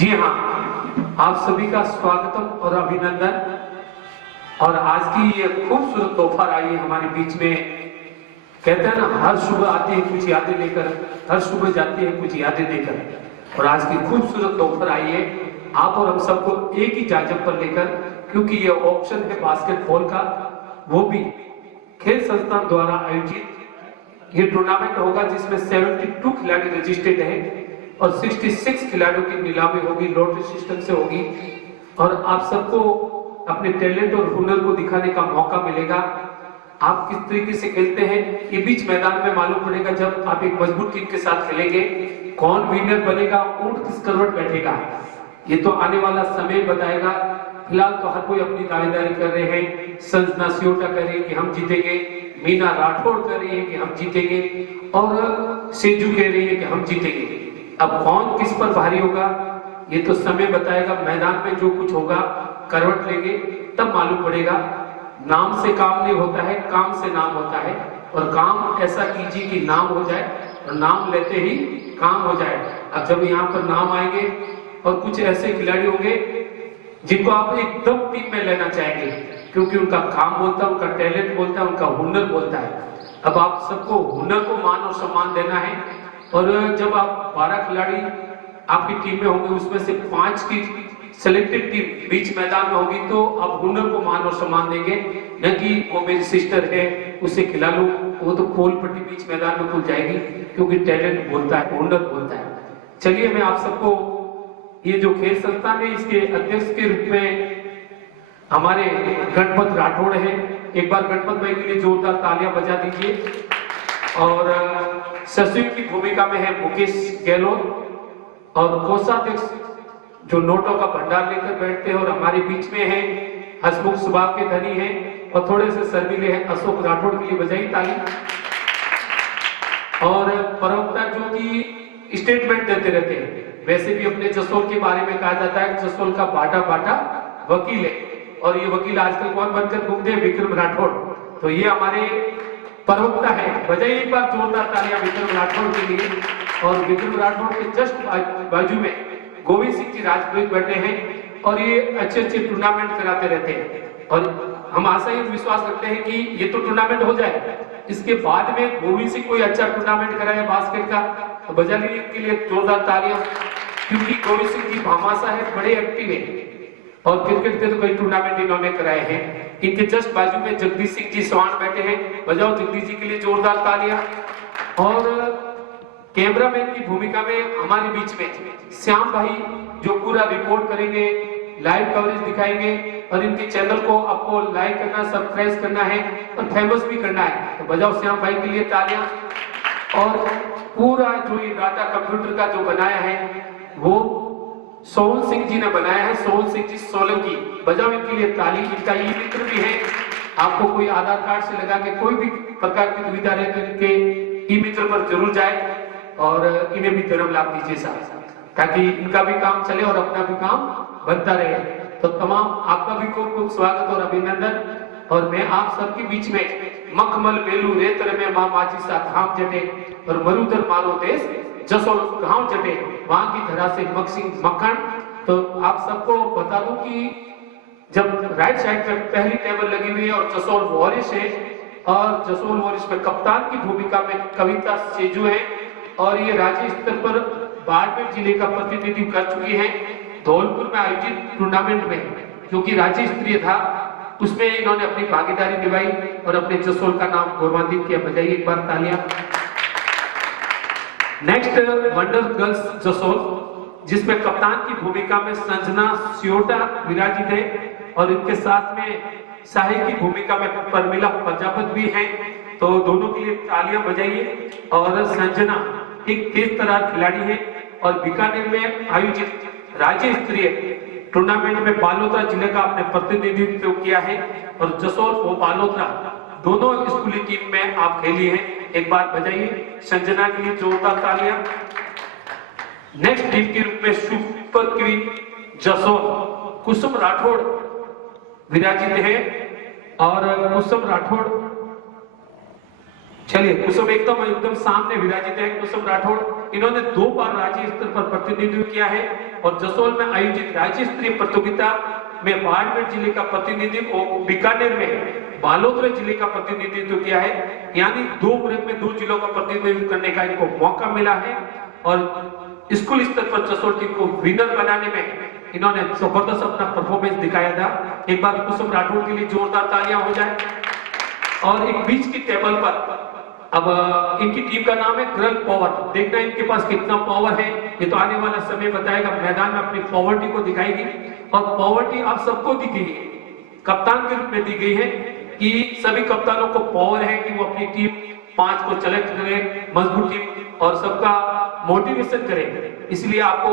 जी हाँ, आप सभी का स्वागतम और अभिनंदन। और आज की ये खूबसूरत तोहफा आई है हमारे बीच में। कहते हैं ना, हर सुबह आती है कुछ यादें लेकर, हर सुबह जाती है कुछ यादें देकर। और आज की खूबसूरत तोहफा आई है आप और हम सबको एक ही जाजब पर लेकर, क्योंकि ये ऑप्शन है बास्केटबॉल का, वो भी खेल संस्थान द्वारा आयोजित। ये टूर्नामेंट होगा जिसमें 72 खिलाड़ी रजिस्टर्ड हैं और 66 खिलाड़ियों की नीलामी होगी, लॉटरी सिस्टम से होगी। और आप सबको अपने टैलेंट और हुनर को दिखाने का मौका मिलेगा। आप किस तरीके से खेलते हैं ये बीच मैदान में मालूम पड़ेगा जब आप एक मजबूत टीम के साथ खेलेंगे। कौन विनर बनेगा, ऊंट किस करवट बैठेगा, ये तो आने वाला समय बताएगा। फिलहाल तो हर कोई अपनी दावेदारी कर रहे हैं। संजना सियोटा कह रही है कि हम जीतेंगे, मीना राठौड़ कह रही है कि हम जीतेंगे, और सेजू कह रही है कि हम जीतेंगे। अब कौन किस पर भारी होगा ये तो समय बताएगा। मैदान में जो कुछ होगा करवट लेंगे तब मालूम पड़ेगा। नाम से काम नहीं होता है, काम से नाम होता है। और काम ऐसा कीजिए कि नाम हो जाए, और नाम लेते ही काम हो जाए। अब जब यहाँ पर नाम आएंगे और कुछ ऐसे खिलाड़ी होंगे जिनको आप एकदम टीम में लेना चाहेंगे, क्योंकि उनका काम बोलता है, उनका टैलेंट बोलता है, उनका हुनर बोलता है। अब आप सबको हुनर को मान और सम्मान देना है। और जब आप 12 खिलाड़ी आपकी टीम में होंगे, उसमें से 5 की सिलेक्टेड टीम बीच मैदान में होगी, तो आप हुनर को मान और सम्मान देंगे, न कि वो मेरी सिस्टर है उसे खिला लूं, वो तो पोल पट्टी बीच मैदान में कूद जाएगी। क्योंकि टैलेंट बोलता है, हुनर बोलता है। चलिए, मैं आप सबको ये जो खेल संस्थान है इसके अध्यक्ष के रूप में हमारे गणपत राठौड़ है, एक बार गणपत भाई के लिए जोरदार तालियां बजा दीजिए। और सचिव की भूमिका में है मुकेश गहलोत, और कोषाध्यक्ष जो नोटों का भंडार लेकर बैठते हैं और हमारे बीच में है हसमुख स्वभाव के धनी हैं और थोड़े से शर्मीले हैं, अशोक राठौड़ के लिए बजाई ताली। और प्रवक्ता जो कि स्टेटमेंट देते रहते हैं, वैसे भी अपने जसोल के बारे में कहा जाता है जसोल का बाटा बाटा वकील है। और ये वकील आजकल कौन बनकर घूमते हैं, विक्रम राठौड़। तो ये हमारे प्रवक्ता है, बजाइए एक बार जोरदार तालियां विक्रम राठौड़ के लिए। और विक्रम राठौड़ के जस्ट बाजू में गोविंद सिंह जी राजपुरोहित बैठे हैं, और ये अच्छे अच्छे टूर्नामेंट कराते रहते हैं। और हम आशा ही विश्वास रखते हैं कि ये तो टूर्नामेंट हो जाए, इसके बाद में गोविंद सिंह कोई अच्छा टूर्नामेंट कराए बास्केट का, तो बजा लीजिए इनके लिए जोरदार तालियां। क्योंकि गोविंद सिंह जी भामाशा है, बड़े एक्टिव है, और क्रिकेट के तो कई टूर्नामेंट इन्होंने कराए हैं। इनके जस्ट बाजू में जगदीश सिंह जी सवान बैठे हैं, बजाओ जगदीश जी के लिए जोरदार तालियां। और कैमरामैन की भूमिका में हमारे बीच में श्याम भाई जो पूरा रिपोर्ट करेंगे, लाइव कवरेज दिखाएंगे, और इनके चैनल को आपको लाइक करना, सब्सक्राइब करना है और फेमस भी करना है। तो बजाओ श्याम भाई के लिए तालियां। और पूरा जो ये डाटा कंप्यूटर का जो बनाया है वो सोहन सिंह जी ने बनाया है, सोहन सिंह जी सोलंकी, बजाओ इनके लिए ताली। इनका ई मित्र भी है, आपको कोई आधार कार्ड से लगा के कोई भी प्रकार की दुविधा रहे तो इनके ई मित्र पर जरूर जाए और इन्हें भी धर्म लाभ दीजिए साथ, ताकि इनका भी काम चले और अपना भी काम बनता रहे। तो तमाम आपका भी खूब खूब स्वागत और अभिनंदन। और मैं आप सबके बीच में मखमल बेलू रेतर में माँ माझी सा धाम जटे, और मरुधर मारो देश जसोल गांव जटे, वहां की धरा से मक्सिंग मक्खन। तो आप सबको बता दूं कि जब राइट साइड पे पहली टेबल लगी हुई है और जसोल वॉरिश है, और जसोल वॉरिश में कप्तान की भूमिका में कविता सेजू है, और ये राज्य स्तर पर बाड़मेर जिले का प्रतिनिधित्व कर चुकी है। धौलपुर में आयोजित टूर्नामेंट में जो कि राज्य स्तरीय था, उसमें इन्होंने अपनी भागीदारी निभाई और अपने जसोल का नाम गौरवान्वित किया। बजाइए एक बार तालियां। नेक्स्ट वंडर गर्ल्स जसोल, जिसमें कप्तान की भूमिका में संजना सियोटा विराजित है, और इनके साथ में सहायक की भूमिका में परमिला प्रजापत भी हैं। तो दोनों के लिए तालियां बजाइए। और संजना एक तेज तरार खिलाड़ी है, और बीकानेर में आयोजित राज्य स्तरीय टूर्नामेंट में बालोतरा जिले का आपने प्रतिनिधित्व किया है, और जसोल वो बालोतरा दोनों स्कूली टीम में आप खेली हैं। एक बार बजाइए संजना के लिए जोरदार तालियां। नेक्स्ट टीम के रूप में सुपर क्वीन जसोल कुसुम राठौड़ विराजित है, और कुसुम राठौड़, चलिए कुसुम एकदम सामने विराजित है कुसुम राठौड़। इन्होंने 2 बार राज्य स्तर पर प्रतिनिधित्व किया है और जसोल में आयोजित राज्य स्तरीय प्रतियोगिता में बाड़मेर जिले का प्रतिनिधित्व और बीकानेर में बालोतरा जिले का प्रतिनिधित्व किया है। यानी 2 वर्ग में 2 जिलों का प्रतिनिधित्व करने का इनको मौका मिला है और स्कूल स्तर पर जसोल टीम को विनर बनाने में इन्होंने जबरदस्त अपना परफॉर्मेंस दिखाया था। एक बार कुसुम राठौड़ के लिए जोरदार तालियां हो जाए। और एक बीच की टेबल पर अब इनकी टीम का नाम है गर्ल पावर। देखना इनके पास कितना पावर है, ये तो आने वाला समय बताएगा। मैदान में अपनी पावर्टी को दिखाएगी और पावर्टी आप सबको दी गई है, कप्तान के रूप में दी गई है कि सभी कप्तानों को पावर है कि वो अपनी टीम 5 को सेलेक्ट करें, मजबूत टीम और सबका मोटिवेशन करें। इसलिए आपको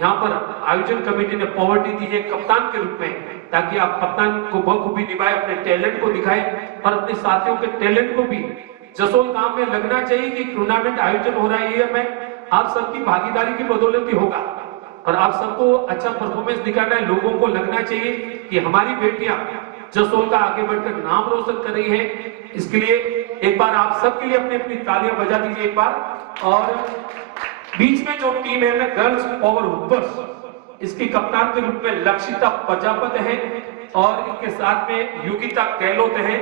यहाँ पर आयोजन कमेटी ने पावर्टी दी है कप्तान के रूप में, ताकि आप कप्तान को बखूबी निभाए, अपने टैलेंट को दिखाए और अपने साथियों के टैलेंट को भी जसोल काम में लगना चाहिए कि टूर्नामेंट आयोजन हो रहा है ये में आप सबकी भागीदारी की बदौलत ही होगा और आप सबको अच्छा परफॉर्मेंस दिखाना है। लोगों को लगना चाहिए कि हमारी बेटियां जसोल का आगे बढ़कर नाम रोशन कर रही है। इसके लिए एक बार आप सबके लिए अपनी अपनी तालियां बजा दीजिए एक बार। और बीच में जो टीम है ना गर्ल्स पावर हुपर्स, इसकी कप्तान के रूप में लक्षिता प्रजापत है और इनके साथ में योगिता गहलोत है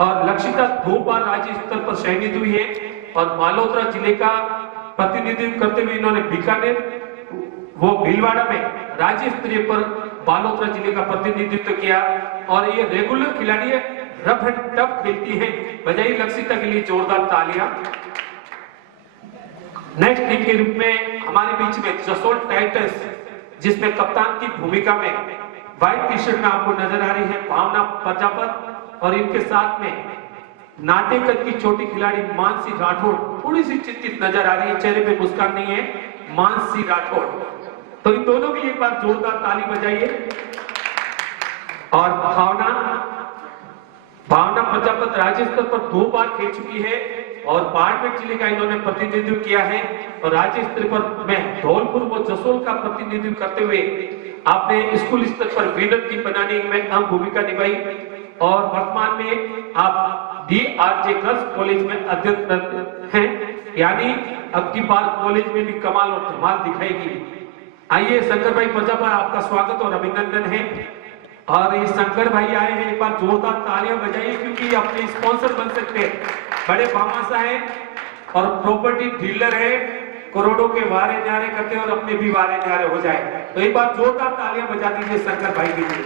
और लक्षिता 2 बार राज्य स्तर पर चयनित हुई है और बालोतरा जिले का प्रतिनिधित्व करते हुए इन्होंने बीकानेर वो भीलवाड़ा में राज्य स्तरीय पर बालोतरा जिले का प्रतिनिधित्व किया और ये रेगुलर खिलाड़ी है, रफ एंड टफ खेलती है। बजाई लक्षिता के लिए जोरदार तालियां। नेक्स्ट टीम के रूप में हमारे बीच में जसोल टाइटंस, जिसमें कप्तान की भूमिका में व्हाइट टी शर्ट में आपको नजर आ रही है भावना प्रजापत और इनके साथ में नाटेकद की छोटी खिलाड़ी मानसी राठौड़ थोड़ी सी चिंतित नजर आ रही है, चेहरे पे मुस्कान नहीं है मानसी राठौड़। तो इन दोनों के लिए एक बार जोरदार ताली बजाइए। और भावना प्रजापत राज्य स्तर पर 2 बार खेल चुकी है और बाड़मेर जिले का इन्होंने प्रतिनिधित्व किया है और राज्य स्तर पर में धौलपुर व जसोल का प्रतिनिधित्व करते हुए आपने स्कूल स्तर पर विनर टीम बनाने में अहम भूमिका निभाई और वर्तमान में आप DRJ गर्ल्स कॉलेज में अध्ययनरत हैं। यानी अब की बार कॉलेज में भी कमाल और धमाल दिखाएगी। आइए शंकर भाई प्रजापत, आपका स्वागत और अभिनंदन है। और ये शंकर भाई आए हैं, एक बार जोरदार तालियां बजाइए क्योंकि अपने स्पॉन्सर बन सकते हैं। बड़े भामाशा है और प्रॉपर्टी डीलर है, करोड़ों के वारे न्यारे करते हैं और अपने भी वारे न्यारे हो जाए। तो एक बार जोरदार तालियां बजा दीजिए शंकर भाई के लिए।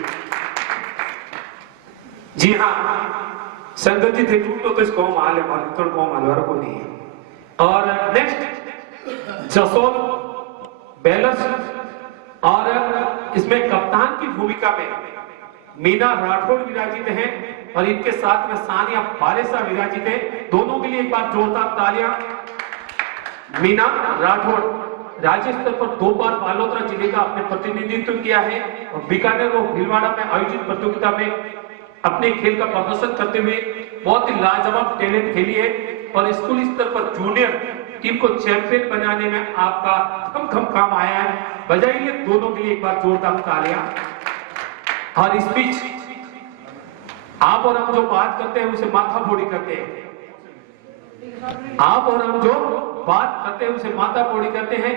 जी हाँ, शंकर जी थे तो इसको माल है तो मालवार को नहीं है। और नेक्स्ट जसोल बैलर्स और इसमें कप्तान की भूमिका में मीना राठौड़ विराजित हैं और इनके साथ में सानिया बारेसा विराजित है। दोनों के लिए एक बार जोरदार तालियां। मीना राठौड़ राज्य स्तर पर 2 बार बालोतरा जिले का अपने प्रतिनिधित्व किया है और बीकानेर और भीलवाड़ा में आयोजित प्रतियोगिता में अपने खेल का प्रदर्शन करते हुए बहुत ही लाजवाब टैलेंट खेली है और स्कूल स्तर पर जूनियर टीम को चैंपियन बनाने में आपका खम काम आया है। बजाइए दोनों के लिए एक बार जोरदार तालियां। और इस बीच आप और हम जो बात करते हैं उसे माथा फोड़ी करते हैं। आप और हम जो बात करते हैं उसे माथा फोड़ी करते हैं।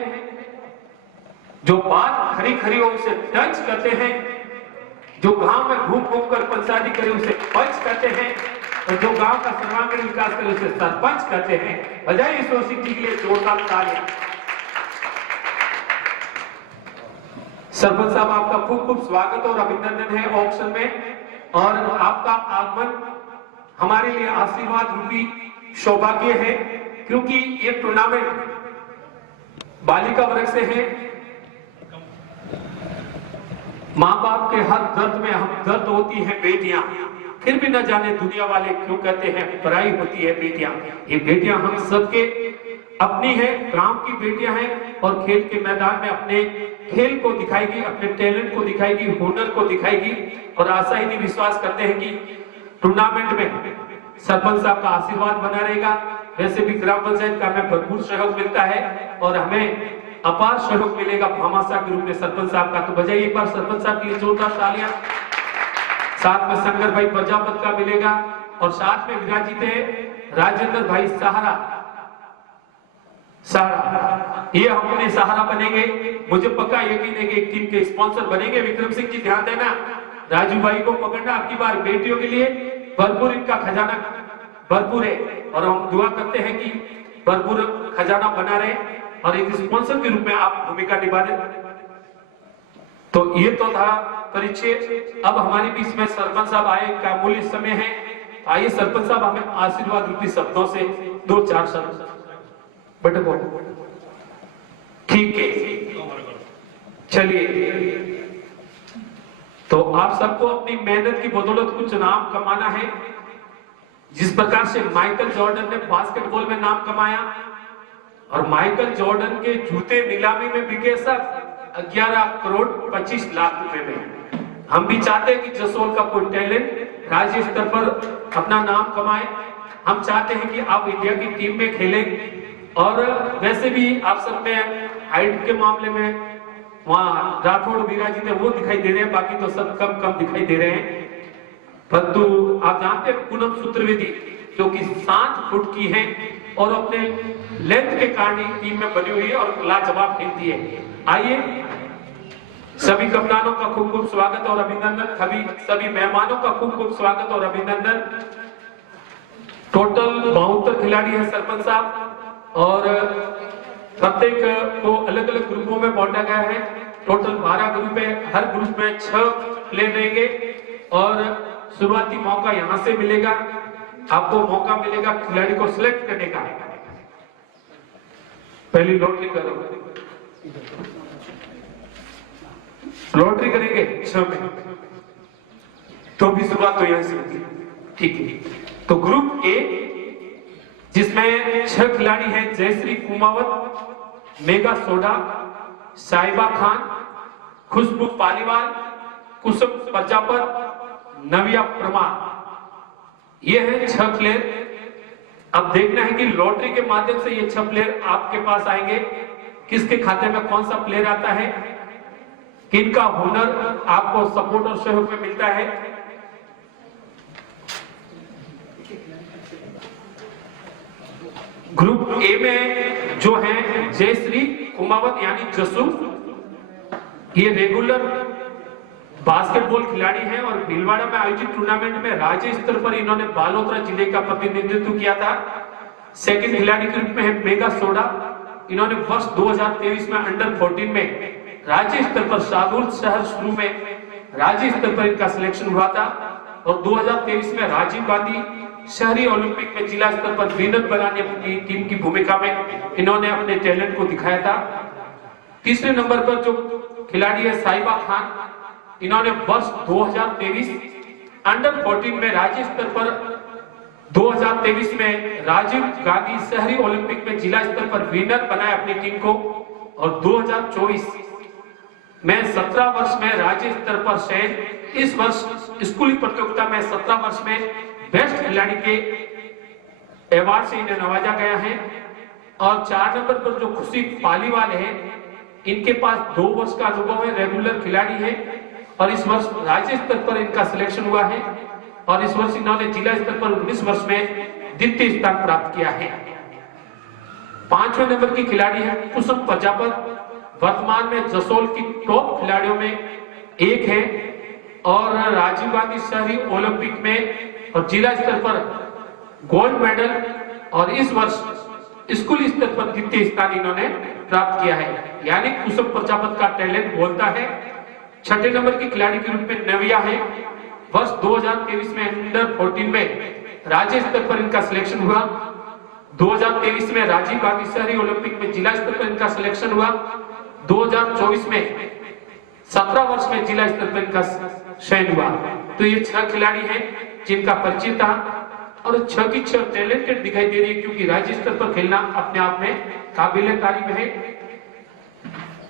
जो बात खरी खरी हो उसे टच करते हैं। जो गांव में घूम घूम कर पंचायती करे उसे पंच करते हैं और जो गांव का सर्वांगीण विकास करे उसे सरपंच करते हैं। बजाय इस सोसाइटी के लिए जोरदार तालियां। सरपंच साहब, आपका खूब खूब स्वागत और अभिनंदन है ऑक्शन में और आपका आगमन हमारे लिए आशीर्वाद रूपी सौभाग्य है क्योंकि ये टूर्नामेंट बालिका वर्ग से है। माँ बाप के हर दर्द में हम दर्द होती है बेटियां, फिर भी न जाने दुनिया वाले क्यों कहते हैं पराई होती है बेटियां। ये बेटियां हम सबके अपनी है, ग्राम की बेटियां हैं और खेल के मैदान में अपने खेल को दिखाएगी, अपने टैलेंट को दिखाएगी, हुनर को दिखाएगी और आशा ही नहीं विश्वास करते हैं कि टूर्नामेंट में सरपंच साहब का आशीर्वाद बना रहेगा। वैसे भी ग्राम पंचायत का हमें भरपूर सहयोग मिलता है और हमें अपार सहयोग मिलेगा भामाशाह के रूप में सरपंच साहब का। तो बजाइए एक बार सरपंच साहब की जोरदार तालियां। साथ में शंकर भाई प्रजापत का मिलेगा और साथ में विराजित है राजेंद्र भाई सहारा। सहारा, ये हम अपने सहारा बनेंगे। मुझे पक्का यकीन है कि एक टीम के स्पॉन्सर बनेंगे। विक्रम सिंह जी ध्यान देना, राजू भाई को पकड़ना। आपकी बार बेटियों के लिए भरपूर इनका खजाना भरपूर है और हम दुआ करते हैं कि भरपूर खजाना बना रहे और एक स्पॉन्सर के रूप में आप भूमिका निभा दें। तो ये तो था परिचय। अब हमारे बीच में सरपंच साहब आए का अमूल्य समय है। आइए सरपंच साहब हमें आशीर्वाद रूपी शब्दों से 2-4 शब्द बेटे बोल। ठीक है, चलिए। तो आप सबको अपनी मेहनत की बदौलत कुछ नाम कमाना है। जिस प्रकार से माइकल जॉर्डन ने बास्केटबॉल में नाम कमाया और माइकल जॉर्डन के जूते नीलामी में बिके सब 11 करोड़ 25 लाख रुपए में। हम भी चाहते हैं कि जसोल का कोई टैलेंट राज्य स्तर पर अपना नाम कमाए। हम चाहते हैं कि आप इंडिया की टीम में खेलें और वैसे भी आप सब में हाइट के मामले में वहां राठौड़ विराजित है, वो दिखाई दे रहे हैं, बाकी तो सब कम कम दिखाई दे रहे हैं। परंतु आप जानते हैं पूनम सूत्रवेदी जो कि 7 फुट की है और अपने लेंथ के कारण टीम में बनी हुई है और लाजवाब खेलती है। आइए सभी कप्तानों का खूब खूब स्वागत और अभिनंदन। सभी मेहमानों का खूब खूब स्वागत और अभिनंदन। टोटल 72 खिलाड़ी हैं सरपंच साहब और प्रत्येक को अलग अलग ग्रुपों में बांटा गया है। टोटल 12 ग्रुप है, हर ग्रुप में 6 प्लेयर रहेंगे और शुरुआती मौका यहां से मिलेगा। आपको मौका मिलेगा खिलाड़ी को सिलेक्ट करने का। पहली लॉटरी करो, लॉटरी करेंगे 6 में, तो भी शुरुआत तो यहां से होगी। ठीक है, तो ग्रुप ए जिसमें 6 खिलाड़ी हैं, जयश्री कुमावत, मेगा सोडा, साहिबा खान, खुशबू पालीवाल, कुसुम प्रजापत, नविया परमार। ये है 6 प्लेयर। अब देखना है कि लॉटरी के माध्यम से ये 6 प्लेयर आपके पास आएंगे। किसके खाते में कौन सा प्लेयर आता है, किनका हुनर आपको सपोर्ट और सहयोग में मिलता है। ग्रुप ए में जो है जयश्री कुमावत यानी जसू, ये रेगुलर बास्केटबॉल खिलाड़ी हैं और भीलवाड़ा में आयोजित टूर्नामेंट में राज्य स्तर पर इन्होंने बालोतरा जिले का प्रतिनिधित्व किया था। सेकंड खिलाड़ी के रूप में है मेगा सोडा। इन्होंने वर्ष 2023 में अंडर 14 में राज्य स्तर पर शाहदुल शहर शुरू में राज्य स्तर पर इनका सिलेक्शन हुआ था और 2023 में राजीव गांधी शहरी ओलंपिक में जिला स्तर पर विनर बनाने की टीम की भूमिका में इन्होंने अपने टैलेंट को दिखाया था। तीसरे नंबर पर जो खिलाड़ी है साहिबा खान, इन्होंने वर्ष 2023 अंडर 14 में राज्य स्तर पर 2023 में राजीव गांधी शहरी ओलंपिक में जिला स्तर पर विनर बनाया अपनी टीम को और 2024 में 17 वर्ष में राज्य स्तर पर शहर, इस वर्ष स्कूली प्रतियोगिता में 17 वर्ष में बेस्ट खिलाड़ी के अवार्ड से इन्हें नवाजा गया है। और 4 नंबर पर जो खुशी पालीवाल है, इनके पास 2 वर्ष का अनुभव है, रेगुलर खिलाड़ी है और इस वर्ष राज्य स्तर पर इनका सिलेक्शन हुआ है और इस वर्ष इन्होंने जिला स्तर पर 19 वर्ष में द्वितीय स्थान प्राप्त किया है। 5वें नंबर की खिलाड़ी है कुसुम प्रजापत, वर्तमान में जसोल की टॉप खिलाड़ियों में एक है और राजीव गांधी शहरी ओलंपिक में और जिला स्तर पर गोल्ड मेडल और इस वर्ष स्कूल स्तर पर द्वितीय स्थान इन्होंने प्राप्त किया है। यानी कुसुम प्रजापत का टैलेंट बोलता है। 6ठे नंबर की खिलाड़ी के रूप में नविया है। वर्ष 2023 में अंडर 14 में राज्य स्तर पर इनका सिलेक्शन हुआ। 2023 में राजीव गांधी शहरी ओलंपिक में जिला स्तर पर इनका सिलेक्शन हुआ। 2024 में 17 वर्ष में जिला स्तर पर इनका चयन हुआ। तो ये 6 खिलाड़ी हैं जिनका परिचय था और 6 की 6 टैलेंटेड दिखाई दे रही है क्योंकि राज्य स्तर पर खेलना अपने आप में काबिले तारीफ है।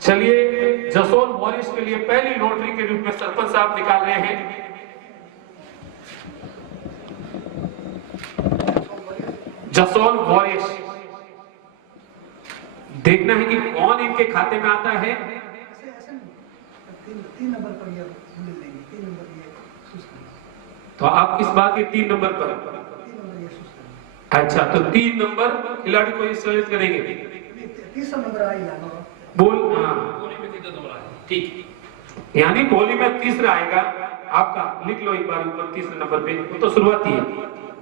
चलिए जसोल वॉरियर्स के लिए पहली लॉटरी के रूप में सरपंच साहब निकाल रहे हैं। जसोल वॉरियर्स, देखना है कि कौन इनके खाते में आता है। 3 नंबर पर ये मिल देंगे, 3 नंबर ये तो आप किस बात के 3 नंबर पर? 3 नंबर ये अच्छा, तो 3 नंबर खिलाड़ी को ये सेलेक्ट करेंगे। तीसरा नंबर आई लाना बोल, हाँ ठीक, यानी बोली में तीसरा आएगा आपका। लिख लो एक बार ऊपर तीसरे नंबर पे, वो तो शुरुआती है।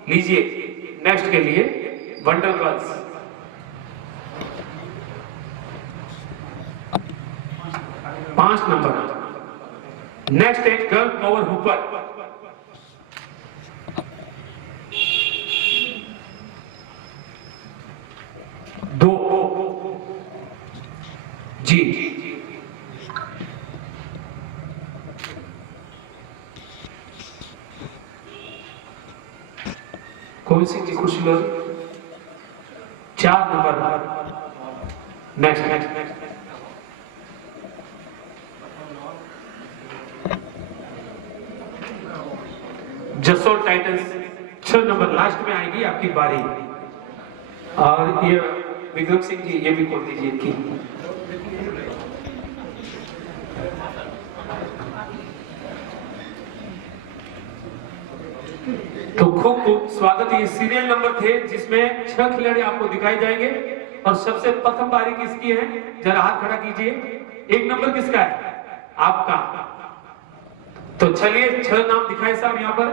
लीजिए नेक्स्ट के लिए वंडर गर्ल्स। पांच नंबर। नेक्स्ट है गर्ल पावर हुपर। दो जी, कौन सी की खुशी लो? चार number. Next Jasol Titans. 6 number last में आएगी आपकी बारी। और ये विक्रम सिंह जी, ये भी खोल दीजिए इनकी। तो खूब खूब स्वागत। ये सीरियल नंबर थे जिसमें 6 खिलाड़ी आपको दिखाए जाएंगे और सबसे प्रथम बारी किसकी है, जरा हाथ खड़ा कीजिए। 1 नंबर किसका है? आपका। तो चलिए 6 नाम दिखाए साहब यहां पर।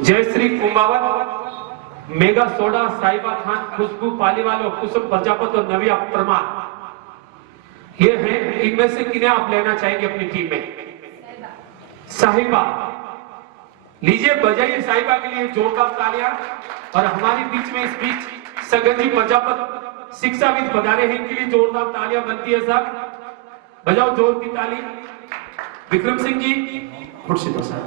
जयश्री कुंभावत, मेगा सोडा, साहिबा खान, खुशबू पालीवाल और कुसुम प्रजापत और नविया परमार। ये हैं, इनमें से किन्हें आप लेना चाहेंगे अपनी टीम में? साहिबा। लीजिए बजाइए साहिबा के लिए जोरदार तालियां। और हमारे बीच में इस बीच सगन जी प्रजापत शिक्षाविद बजा रहे हैं, इनके लिए जोरदार तालियां बनती है साहब, बजाओ जोर की ताली। विक्रम सिंह जी कुर्सी दो साहब।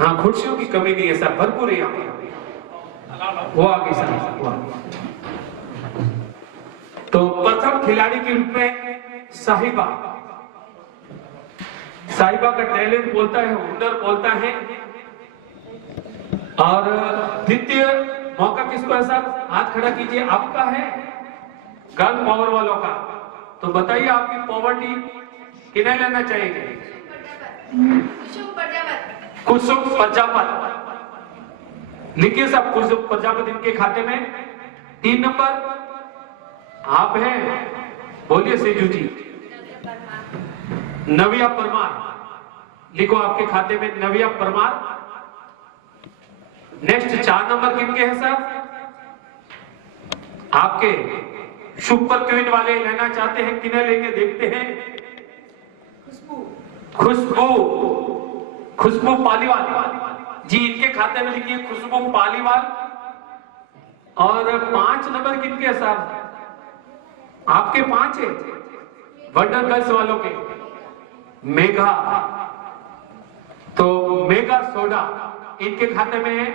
हाँ कुर्सियों की कमी नहीं है साहब, भरपूर है यहाँ पे। वो आगे साहब। तो प्रथम खिलाड़ी के रूप में साहिबा। साहिबा का टैलेंट बोलता है, हुनर बोलता है। और द्वितीय मौका किसको है साहब? हाथ खड़ा कीजिए। आपका है गर्ल पावर वालों का। तो बताइए आपकी पॉवर्टी किन्हें लेना चाहिए? कुसुम प्रजापत। लिखिए साहब कुसुम प्रजापत इनके खाते में। 3 नंबर आप हैं, बोलिए सेजू जी। नविया परमार। लिखो आपके खाते में नविया परमार। नेक्स्ट 4 नंबर किनके हैं साहब? आपके सुपर क्वीन वाले लेना चाहते हैं, किन्हें लेंगे देखते हैं। खुशबू पालीवाल जी, इनके खाते में लिखिए खुशबू पालीवाल। और 5 नंबर किनके है साहब? आपके 5 है वंडर गर्ल्स वालों के। मेघा। तो मेगा सोडा इनके खाते में है।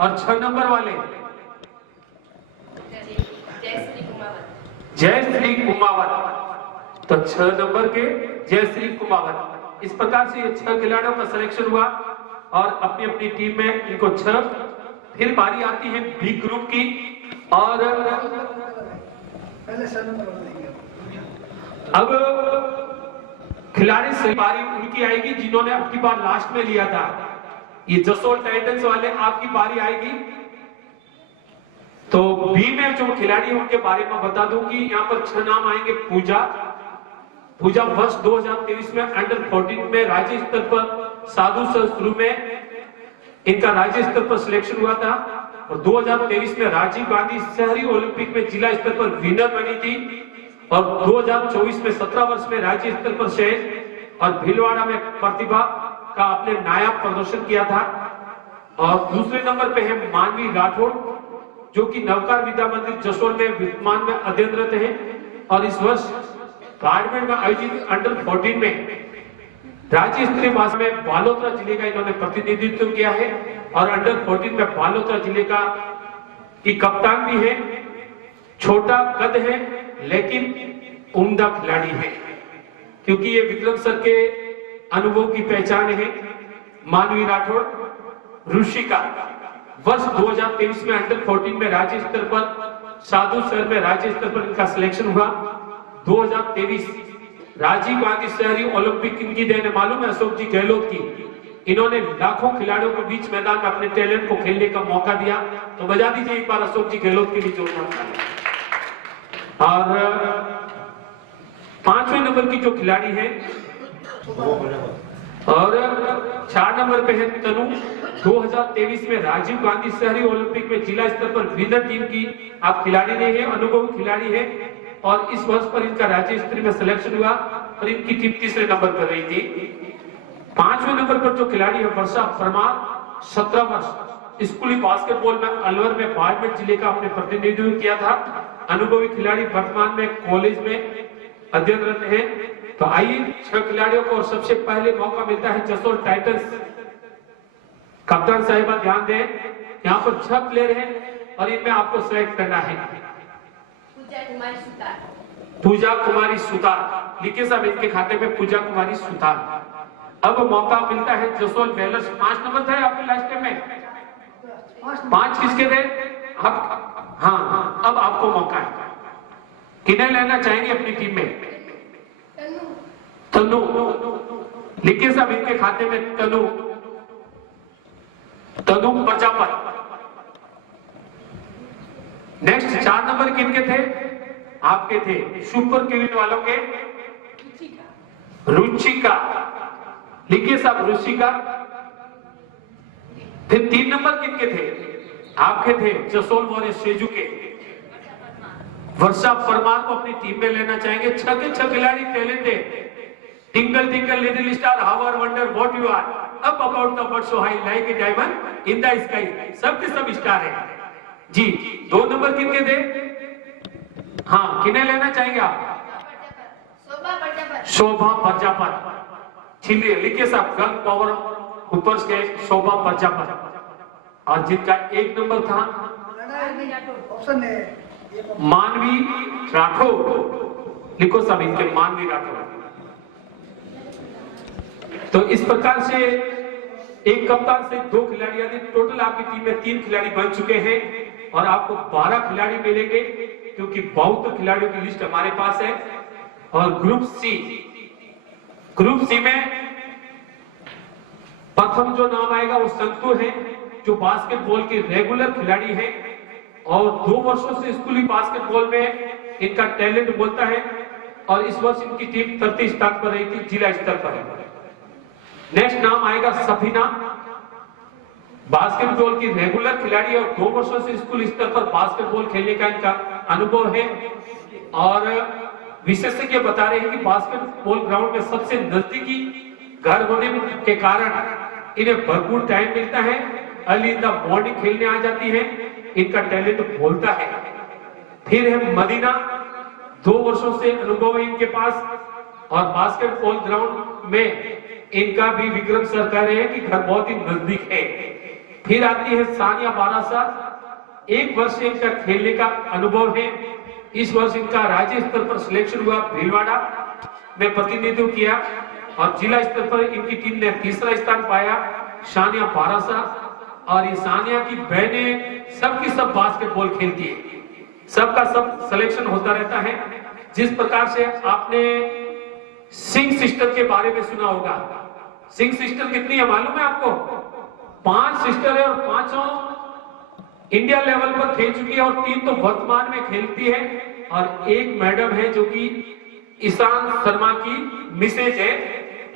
और 6 नंबर वाले जयश्री कुमावत। तो 6 नंबर के जयश्री कुमावत। इस प्रकार से ये 6 खिलाड़ियों का सिलेक्शन हुआ और अपनी अपनी टीम में इनको 6। फिर बारी आती है बी ग्रुप की। और पहले 6 नंबर देंगे। अब खिलाड़ी से बारी उनकी आएगी जिन्होंने आपकी बार लास्ट में लिया था। ये जसोल टाइटंस वाले आपकी बारी आएगी। तो बी में जो खिलाड़ी उनके बारे में बता दूं कि यहाँ पर 6 नाम आएंगे। पूजा वर्ष 2023 में अंडर 14 में राज्य स्तर पर साधु शुरू में इनका राज्य स्तर पर सिलेक्शन हुआ था। और 2023 में राजीव गांधी शहरी ओलंपिक में जिला स्तर पर विनर बनी थी। और 2024 में 17 वर्ष में राज्य स्तर पर शहर और भीलवाड़ा में प्रतिभा का आपने नायाब प्रदर्शन किया था। और दूसरे नंबर पे है मानवी राठौड़, जो कि नवकार विद्या मंदिर जसोल में विद्यमान में अध्ययनरत है। और इस वर्ष बाड़मेर में आयोजित अंडर 14 में राज्य स्तरीय भाषा में बालोतरा जिले का इन्होंने प्रतिनिधित्व किया है। और अंडर 14 में बालोतरा जिले का की कप्तान भी है। छोटा कद है लेकिन उम्दा खिलाड़ी है, क्योंकि ये विक्रम सर के अनुभव की पहचान है। मानवी राठौड़ ऋषिका वर्ष 2023 में अंडर 14 में राज्य स्तर पर साधु शहर में राज्य स्तर पर इनका सिलेक्शन हुआ। 2023 राजीव गांधी शहरी ओलंपिक इनकी देन मालूम है अशोक जी गहलोत की। इन्होंने लाखों खिलाड़ियों के बीच मैदान में अपने टैलेंट को खेलने का मौका दिया। तो बजा दीजिए एक बार अशोक जी गहलोत के लिए जोरदार ताली। और 5वें नंबर की जो खिलाड़ी है और 4 नंबर पे है तनु। 2023 में राजीव गांधी शहरी ओलंपिक में जिला स्तर पर विनर टीम की आप खिलाड़ी रहे हैं, अनुभवी खिलाड़ी है और इस वर्ष पर इनका राज्य स्तरीय में सिलेक्शन हुआ और इनकी टीम 3रे नंबर पर रही थी। 5वें नंबर पर जो खिलाड़ी है वर्षा परमार, 17 वर्ष, स्कूली बास्केटबॉल में अलवर में बाड़मेर जिले का अपने प्रतिनिधित्व किया था। अनुभवी खिलाड़ी, वर्तमान में कॉलेज में अध्ययनरत है। तो आइए 6 खिलाड़ियों को और सबसे पहले मौका मिलता है जसोल टाइटंस। कप्तान साहिबा ध्यान दें, यहाँ पर 6 प्लेयर हैं और इनमें आपको सेलेक्ट करना है। पूजा कुमारी सुतार, लिखिए साहब इनके खाते में पूजा कुमारी सुतार। अब मौका मिलता है जसोल वेलर्स। 5 नंबर थे आपके लास्ट टाइम में, 5 किसके थे आप? हाँ, अब आपको मौका है। किन्हें लेना चाहेंगे अपनी टीम में? तनु, लिखिए साहब इनके खाते में तनु प्रजापत। नेक्स्ट 4 नंबर किनके थे? आपके थे सुपर क्वीन वालों के रुचिका, लिखिए साहब रुचिका। फिर 3 नंबर किनके थे? आपके थे जसोल मोरे सेजू के वर्षा परमार को अपनी टीम में लेना चाहेंगे। 6 के 6 खिलाड़ी talented, twinkle twinkle little star, how I wonder what you are, up about the bird so high like a diamond in the sky, सब के सब स्टार हैं जी। 2 नंबर किनके थे? हाँ, किन्हें लेना चाहेंगे आप? शोभा प्रजापत, छिंदे, लिखिए साहब गर्ल पावर हुपर्स के शोभा प्रजापत। और जिनका 1 नंबर था ऑप्शन है मानवी राठौर, लिखो साहब इनके मानवी राठौर। तो इस प्रकार से एक कप्तान से 2 खिलाड़ी, यानी टोटल आपकी टीम में 3 खिलाड़ी बन चुके हैं और आपको 12 खिलाड़ी मिलेंगे क्योंकि 72 खिलाड़ियों की लिस्ट हमारे पास है। और ग्रुप सी में प्रथम जो नाम आएगा वो संतु है, जो बास्केटबॉल के रेगुलर खिलाड़ी है और 2 वर्षों से स्कूली बास्केटबॉल में इनका टैलेंट बोलता है और इस वर्ष इनकी टीम 33 स्थान पर रही थी, जिला स्तर पर है। नेक्स्ट नाम आएगा सफीना, बास्केटबॉल की रेगुलर खिलाड़ी और 2 वर्षों से स्कूल स्तर पर बास्केटबॉल खेलने का इनका अनुभव है और विशेषज्ञ बता रहे हैं कि बास्केटबॉल ग्राउंड में सबसे नजदीकी घर होने के कारण इन्हें भरपूर टाइम मिलता है, अर्ली इन द मॉर्निंग खेलने आ जाती है, इनका टैलेंट बोलता है। फिर है मदीना, 2 वर्षों से अनुभव है इनके पास और बास्केटबॉल ग्राउंड में इनका भी विक्रम सर कह रहे हैं कि घर बहुत ही नजदीक है। फिर आती है सानिया बारासा, 1 वर्ष से इनका खेलने का अनुभव है, इस वर्ष इनका राज्य स्तर पर सिलेक्शन हुआ, भीलवाड़ा में प्रतिनिधित्व किया और जिला स्तर पर इनकी टीम ने 3रा स्थान पाया। सानिया बारासा और ये सानिया की बहनें सबकी सब बास्केटबॉल खेलती है, सबका सब सिलेक्शन होता रहता है। जिस प्रकार से आपने सिंह सिस्टर के बारे में सुना होगा, सिंह सिस्टर कितनी है मालूम है आपको? 5 सिस्टर है और 5 इंडिया लेवल पर खेल चुकी है और 3 तो वर्तमान में खेलती है और एक मैडम है जो कि ईशान शर्मा की मिसेज है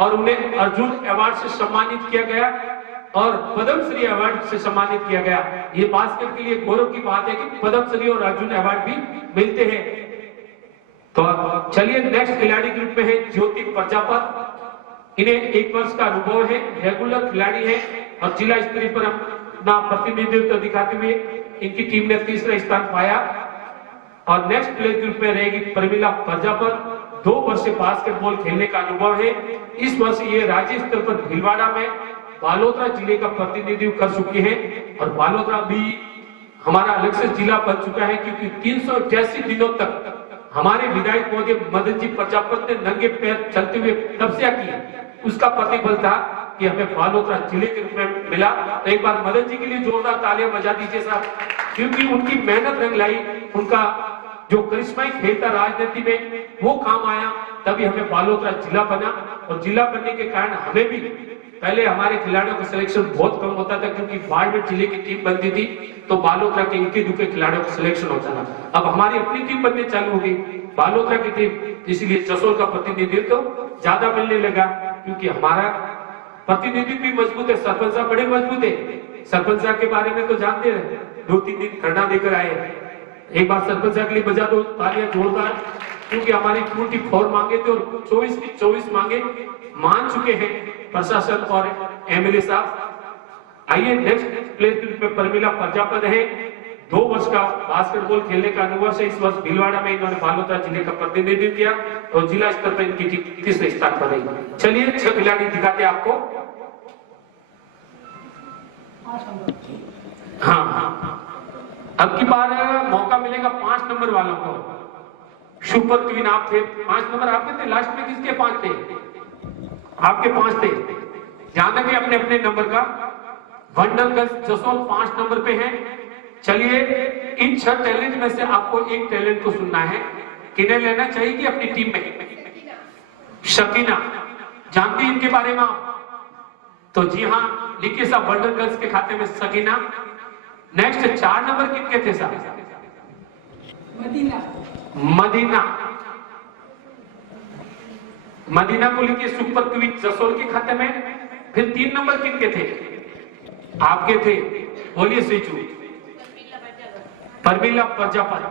और उन्हें अर्जुन अवार्ड से सम्मानित किया गया और पद्मश्री अवार्ड से सम्मानित किया गया। ये बास्केट के लिए गौरव की बात है कि पद्मश्री और अर्जुन अवार्ड भी मिलते हैं। तो चलिए नेक्स्ट खिलाड़ी ग्रुप में है ज्योति प्रजापत, इन्हें 1 वर्ष का अनुभव है, रेगुलर खिलाड़ी है और जिला स्तरीय पर अपना प्रतिनिधित्व दिखाते हुए इनकी टीम ने 3रा स्थान पाया। और नेक्स्ट प्लेयर ग्रुप में रहेगी प्रमिला प्रजापत, 2 वर्ष से बास्केटबॉल खेलने का अनुभव है, इस वर्ष ये राज्य स्तर पर भीलवाड़ा में बालोतरा जिले का प्रतिनिधित्व कर चुकी है और बालोतरा भी हमारा अलग से जिला बन चुका है क्योंकि 388 दिनों तक हमारे विधायक महोदय मदन जी प्रजापत ने नंगे पैर चलते हुए तपस्या की, उसका प्रतिफल था कि हमें बालोतरा जिले के रूप में मिला। तो एक बार मदन जी के लिए जोरदार तालियां बजा दीजिए साहब, क्योंकि उनकी मेहनत रंग लाई, उनका जो करिश्माई खेल था राजनीति में वो काम आया, तभी हमें बालोतरा जिला बना और जिला बनने के कारण हमें भी पहले हमारे खिलाड़ियों का सिलेक्शन बहुत कम होता था, क्योंकि बाड़मेर जिले की टीम बनती थी तो बालोतरा के इनके दुखे खिलाड़ियों का सिलेक्शन होता था। अब हमारी अपनी टीम बनने चालू हो गई, बालोतरा की टीम, इसलिए जसोल का प्रतिनिधित्व तो ज्यादा मिलने लगा, क्योंकि हमारा प्रतिनिधि भी मजबूत है, सरपंच साहब बड़े मजबूत है। सरपंच साहब के बारे में तो जानते हैं, 2-3 दिन धरना देकर आए। एक बार सरपंच साहब के लिए बजा दो तालियां जोरदार, क्योंकि हमारी पूरी फॉर मांगे थे और 24 की 24 मांगे मान चुके हैं प्रशासन और एमएलए साहब। आइए नेक्स्ट प्लेयर ग्रुप में परमिला प्रजापत है, 2 वर्ष का बास्केटबॉल खेलने का अनुभव से इस वर्ष भीलवाड़ा में इन्होंने बालोतरा जिले का प्रतिनिधित्व किया और जिला स्तर पर इनकी टीम 3रे स्थान पर रही। चलिए 6 खिलाड़ी दिखाते हैं आपको। हाँ, अब की बार मौका मिलेगा 5 नंबर वालों को। सुपर क्वीन आप थे, 5 नंबर आपके थे, लास्ट में किसके 5 थे? आपके 5 थे। ध्यान रखिए अपने अपने नंबर का। वंडर गर्ल्स जसोल 5 नंबर पे है। चलिए इन 6 टैलेंट में से आपको एक टैलेंट को सुनना है, किन्हें लेना चाहिए कि अपनी टीम में? शकीना, जानती इनके बारे में आप? तो जी हाँ, लिखिए साहब वंडर गर्ल्स के खाते में शकीना। नेक्स्ट 4 नंबर किनके थे साहब? मदीना, मदीना को लिखिए सुपर क्वीन जसोल के खाते में। फिर 3 नंबर किनके थे? आपके थे, बोलिए सीचू। परमिला प्रजापत,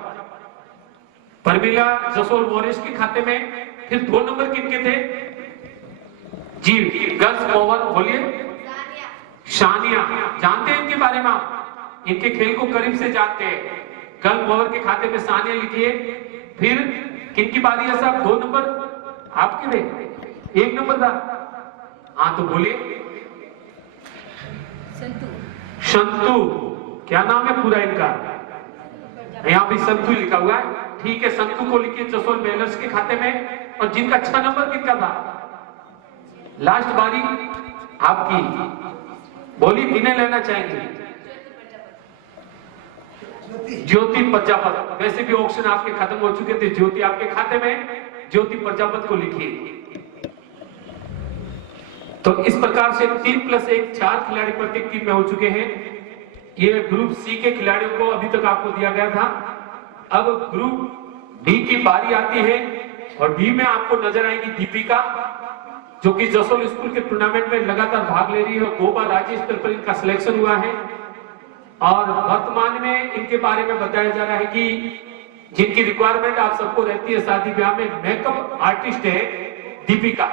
परमिला जसोल वॉरियर्स के खाते में। फिर 2 नंबर किनके थे? जी गर्ल्स ओवर, बोलिए शानिया। जानते हैं इनके बारे में आप? इनके खेल को करीब से जानते हैं। गर्ल्स ओवर के खाते में सानिया लिखिए। फिर किनकी बारी है साहब? 2 नंबर आपके थे, 1 नंबर था। हाँ तो बोलिए। संतु, क्या नाम है पूरा इनका? यहाँ भी संतु लिखा हुआ है, ठीक है। संतु को लिखिए जसोल बेलर्स के खाते में। और जिनका 6 नंबर किनका था? लास्ट बारी आपकी, बोलिए किन्हें लेना चाहेंगे? ज्योति प्रजापत। वैसे भी ऑप्शन आपके खत्म हो चुके थे, ज्योति आपके खाते में, ज्योति प्रजापत को लिखिए। तो इस प्रकार से 3+1 4 खिलाड़ी प्रत्येक टीम में हो चुके हैं। ये ग्रुप सी के खिलाड़ियों को अभी तक आपको दिया गया था। अब ग्रुप डी की बारी आती है और डी में आपको नजर आएगी दीपिका, जो कि जसोल स्कूल के टूर्नामेंट में लगातार भाग ले रही है और 2 बार राज्य स्तर पर इनका सिलेक्शन हुआ है। और वर्तमान में इनके बारे में बताया जा रहा है कि जिनकी रिक्वायरमेंट आप सबको रहती है शादी ब्याह में, मेकअप आर्टिस्ट है दीपिका।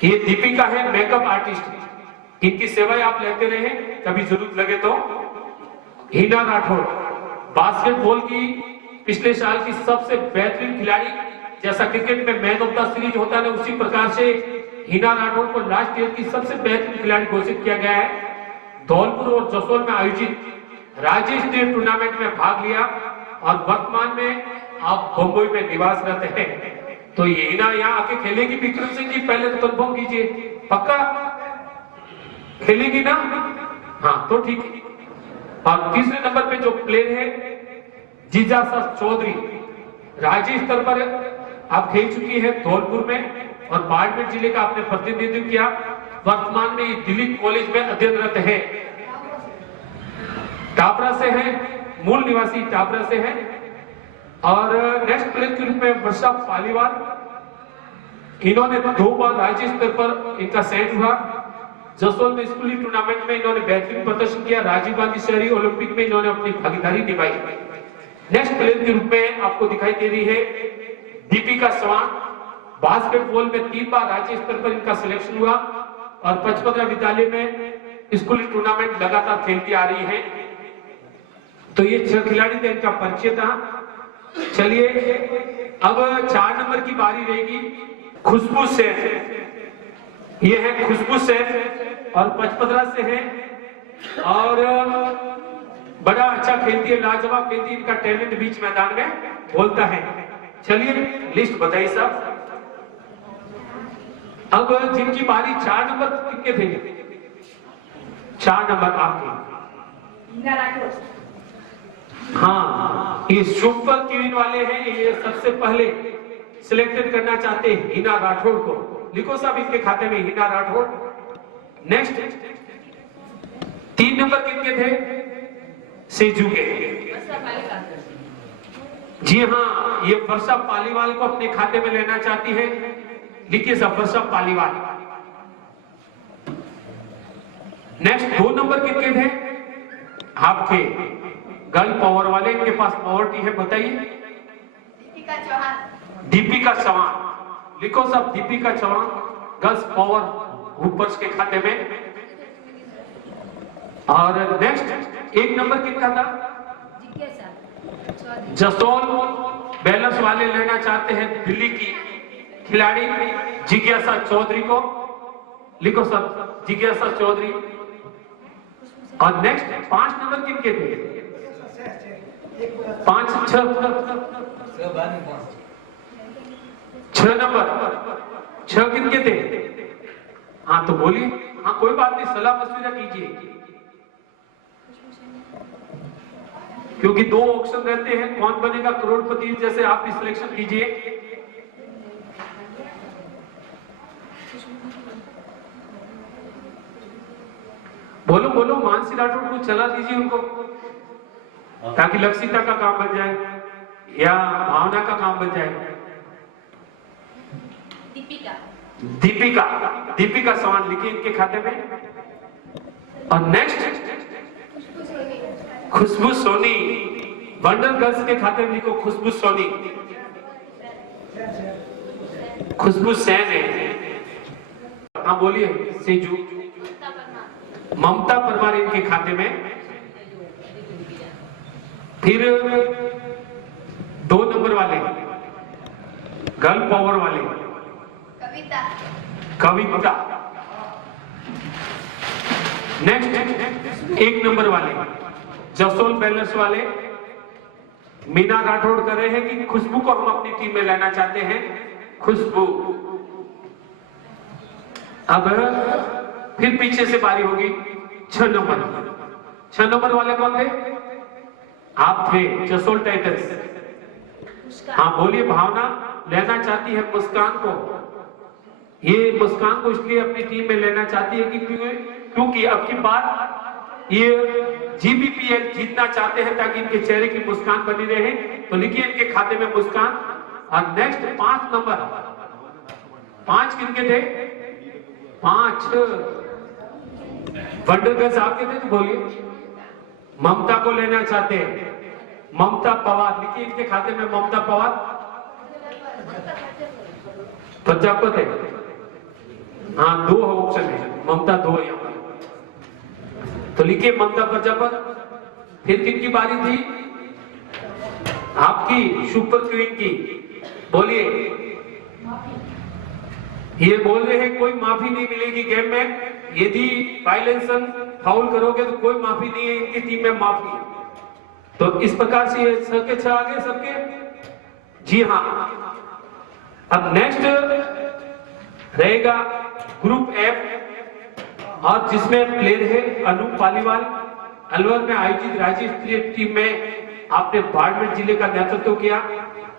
ये दीपिका है मेकअप आर्टिस्ट। इनकी सेवाएं आप लेते रहे, कभी जरूरत लगे तो। हिना राठौड़, बास्केटबॉल की पिछले साल की सबसे बेहतरीन खिलाड़ी। जैसा क्रिकेट में मैन ऑफ द सीरीज होता है, उसी प्रकार से हिना राठौड़ को लास्ट ईयर की सबसे बेहतरीन खिलाड़ी घोषित किया गया है। धौलपुर और जसोल में आयोजित राज्य स्तरीय टूर्नामेंट में भाग लिया और वर्तमान में आप बंबई में निवासरत है। तो ये हिना यहाँ आके खेलेगी विक्रम सिंह जी? पहले तो कंफर्म कीजिए, पक्का खेलेगी ना? हाँ तो ठीक है। और 3रे नंबर पे जो प्लेयर है जीजा चौधरी, राज्य स्तर पर आप खेल चुकी है धौलपुर में और बाड़मेर जिले का आपने प्रतिनिधित्व किया। वर्तमान में ये दिल्ली कॉलेज में अध्ययनरत है। टापरा से है, मूल निवासी टापरा से है। और नेक्स्ट प्लेयर के रूप में वर्षा पालीवाल, इन्होंने 2 बार राज्य स्तर पर इनका सेट हुआ। जसोल में स्कूली टूर्नामेंट में इन्होंने बेहतरीन प्रदर्शन किया। राजीव गांधी शहरी ओलंपिक में इन्होंने अपनी भागीदारी निभाई। नेक्स्ट प्लेयर के रूप में आपको दिखाई दे रही है दीपिका स्वान। बास्केटबॉल में 3 बार राज्य स्तर पर इनका सिलेक्शन हुआ और 55 विद्यालय में स्कूली टूर्नामेंट लगातार खेलती आ रही है। तो ये 6 खिलाड़ी थे, इनका परिचय था। चलिए अब 4 नंबर की बारी रहेगी खुशबू सेठ। ये है खुशबू सेठ और 55 से है और बड़ा अच्छा खेलती है, लाजवाब खेलती है। इनका टैलेंट बीच मैदान में बोलता है। चलिए लिस्ट बताइए साहब। अब जिनकी बारी 4 नंबर कितने थे? 4 नंबर आपके। हाँ, ये सुपर क्वीन वाले हैं। ये सबसे पहले सिलेक्टेड करना चाहते हैं हिना राठौड़ को। लिखो साहब इनके खाते में हिना राठौड़। नेक्स्ट 3 नंबर किनके थे? सेजू के। जी हाँ, ये वर्षा पालीवाल को अपने खाते में लेना चाहती है। लिखिए साहब वर्षा पालीवाल। नेक्स्ट 2 नंबर किनके थे? आपके गर्ल पावर वाले, इनके पास पावर्टी है, बताइए। दीपिका चौहान। दीपिका चौहान। लिखो साहब दीपिका चौहान गर्ल्स पावर हुपर्स के खाते में। और नेक्स्ट 1 नंबर किसका था? जसोल बैलर्स वाले लेना चाहते हैं दिल्ली की खिलाड़ी जिज्ञासा चौधरी को। लिखो सब जिज्ञासा चौधरी। और नेक्स्ट 5 नंबर किनके थे? 5 6 नंबर 6 किनके थे? हाँ तो बोलिए। हाँ कोई बात नहीं, सलाह मशविरा कीजिए, क्योंकि 2 ऑप्शन रहते हैं, कौन बनेगा करोड़पति, जैसे आप भी सिलेक्शन कीजिए। बोलो बोलो, मानसी राठौड़ को चला दीजिए उनको, ताकि लक्षिता का काम बन जाए या भावना का काम बन जाए। दीपिका दीपिका सवाल लिखिए इनके खाते में। और नेक्स्ट खुशबू सोनी वंडर गर्ल्स के खाते में लिखो खुशबू सोनी। खुशबू सैन है। हाँ बोलिए। सेजू ममता परमार इनके खाते में। फिर 2 नंबर वाले गर्ल पावर वाले कविता। नेक्स्ट 1 नंबर वाले जसोल बैलर्स वाले मीना राठौड़ कर रहे हैं कि खुशबू को हम अपनी टीम में लेना चाहते हैं। खुशबू। अब फिर पीछे से बारी होगी 6 नंबर वाले कौन थे? आप थे, जसोल टाइटल्स। हाँ बोलिए। भावना लेना चाहती है मुस्कान को। ये मुस्कान को इसलिए अपनी टीम में लेना चाहती है कि क्योंकि अब की बार ये जीबीपीएल जीतना चाहते हैं, ताकि इनके चेहरे की मुस्कान बनी रहे। तो लिखिए इनके खाते में मुस्कान। और नेक्स्ट 5 नंबर 5 किनके थे? 5 वंडर गर्ल्स आपके थे, तो बोलिए। ममता को लेना चाहते हैं, ममता पवार। लिखिए इनके खाते में ममता पवार। प्रजापत है। हाँ 2 ऑप्शन है, ममता 2 है यहाँ पर, तो लिखिए ममता प्रजापत। फिर किनकी बारी थी? आपकी सुपर क्वीन की। बोलिए। ये बोल रहे हैं कोई माफी नहीं मिलेगी गेम में, यदि वायलेशन फाउल करोगे तो कोई माफी नहीं है, इनकी टीम में माफी। तो इस प्रकार से ये 6 के 6 आगे सबके। जी हाँ। अब नेक्स्ट रहेगा ग्रुप एफ, और जिसमें प्लेयर है अनूप पालीवाल। अलवर में आयोजित राज्य स्तरीय टीम में आपने बाड़मेर जिले का नेतृत्व किया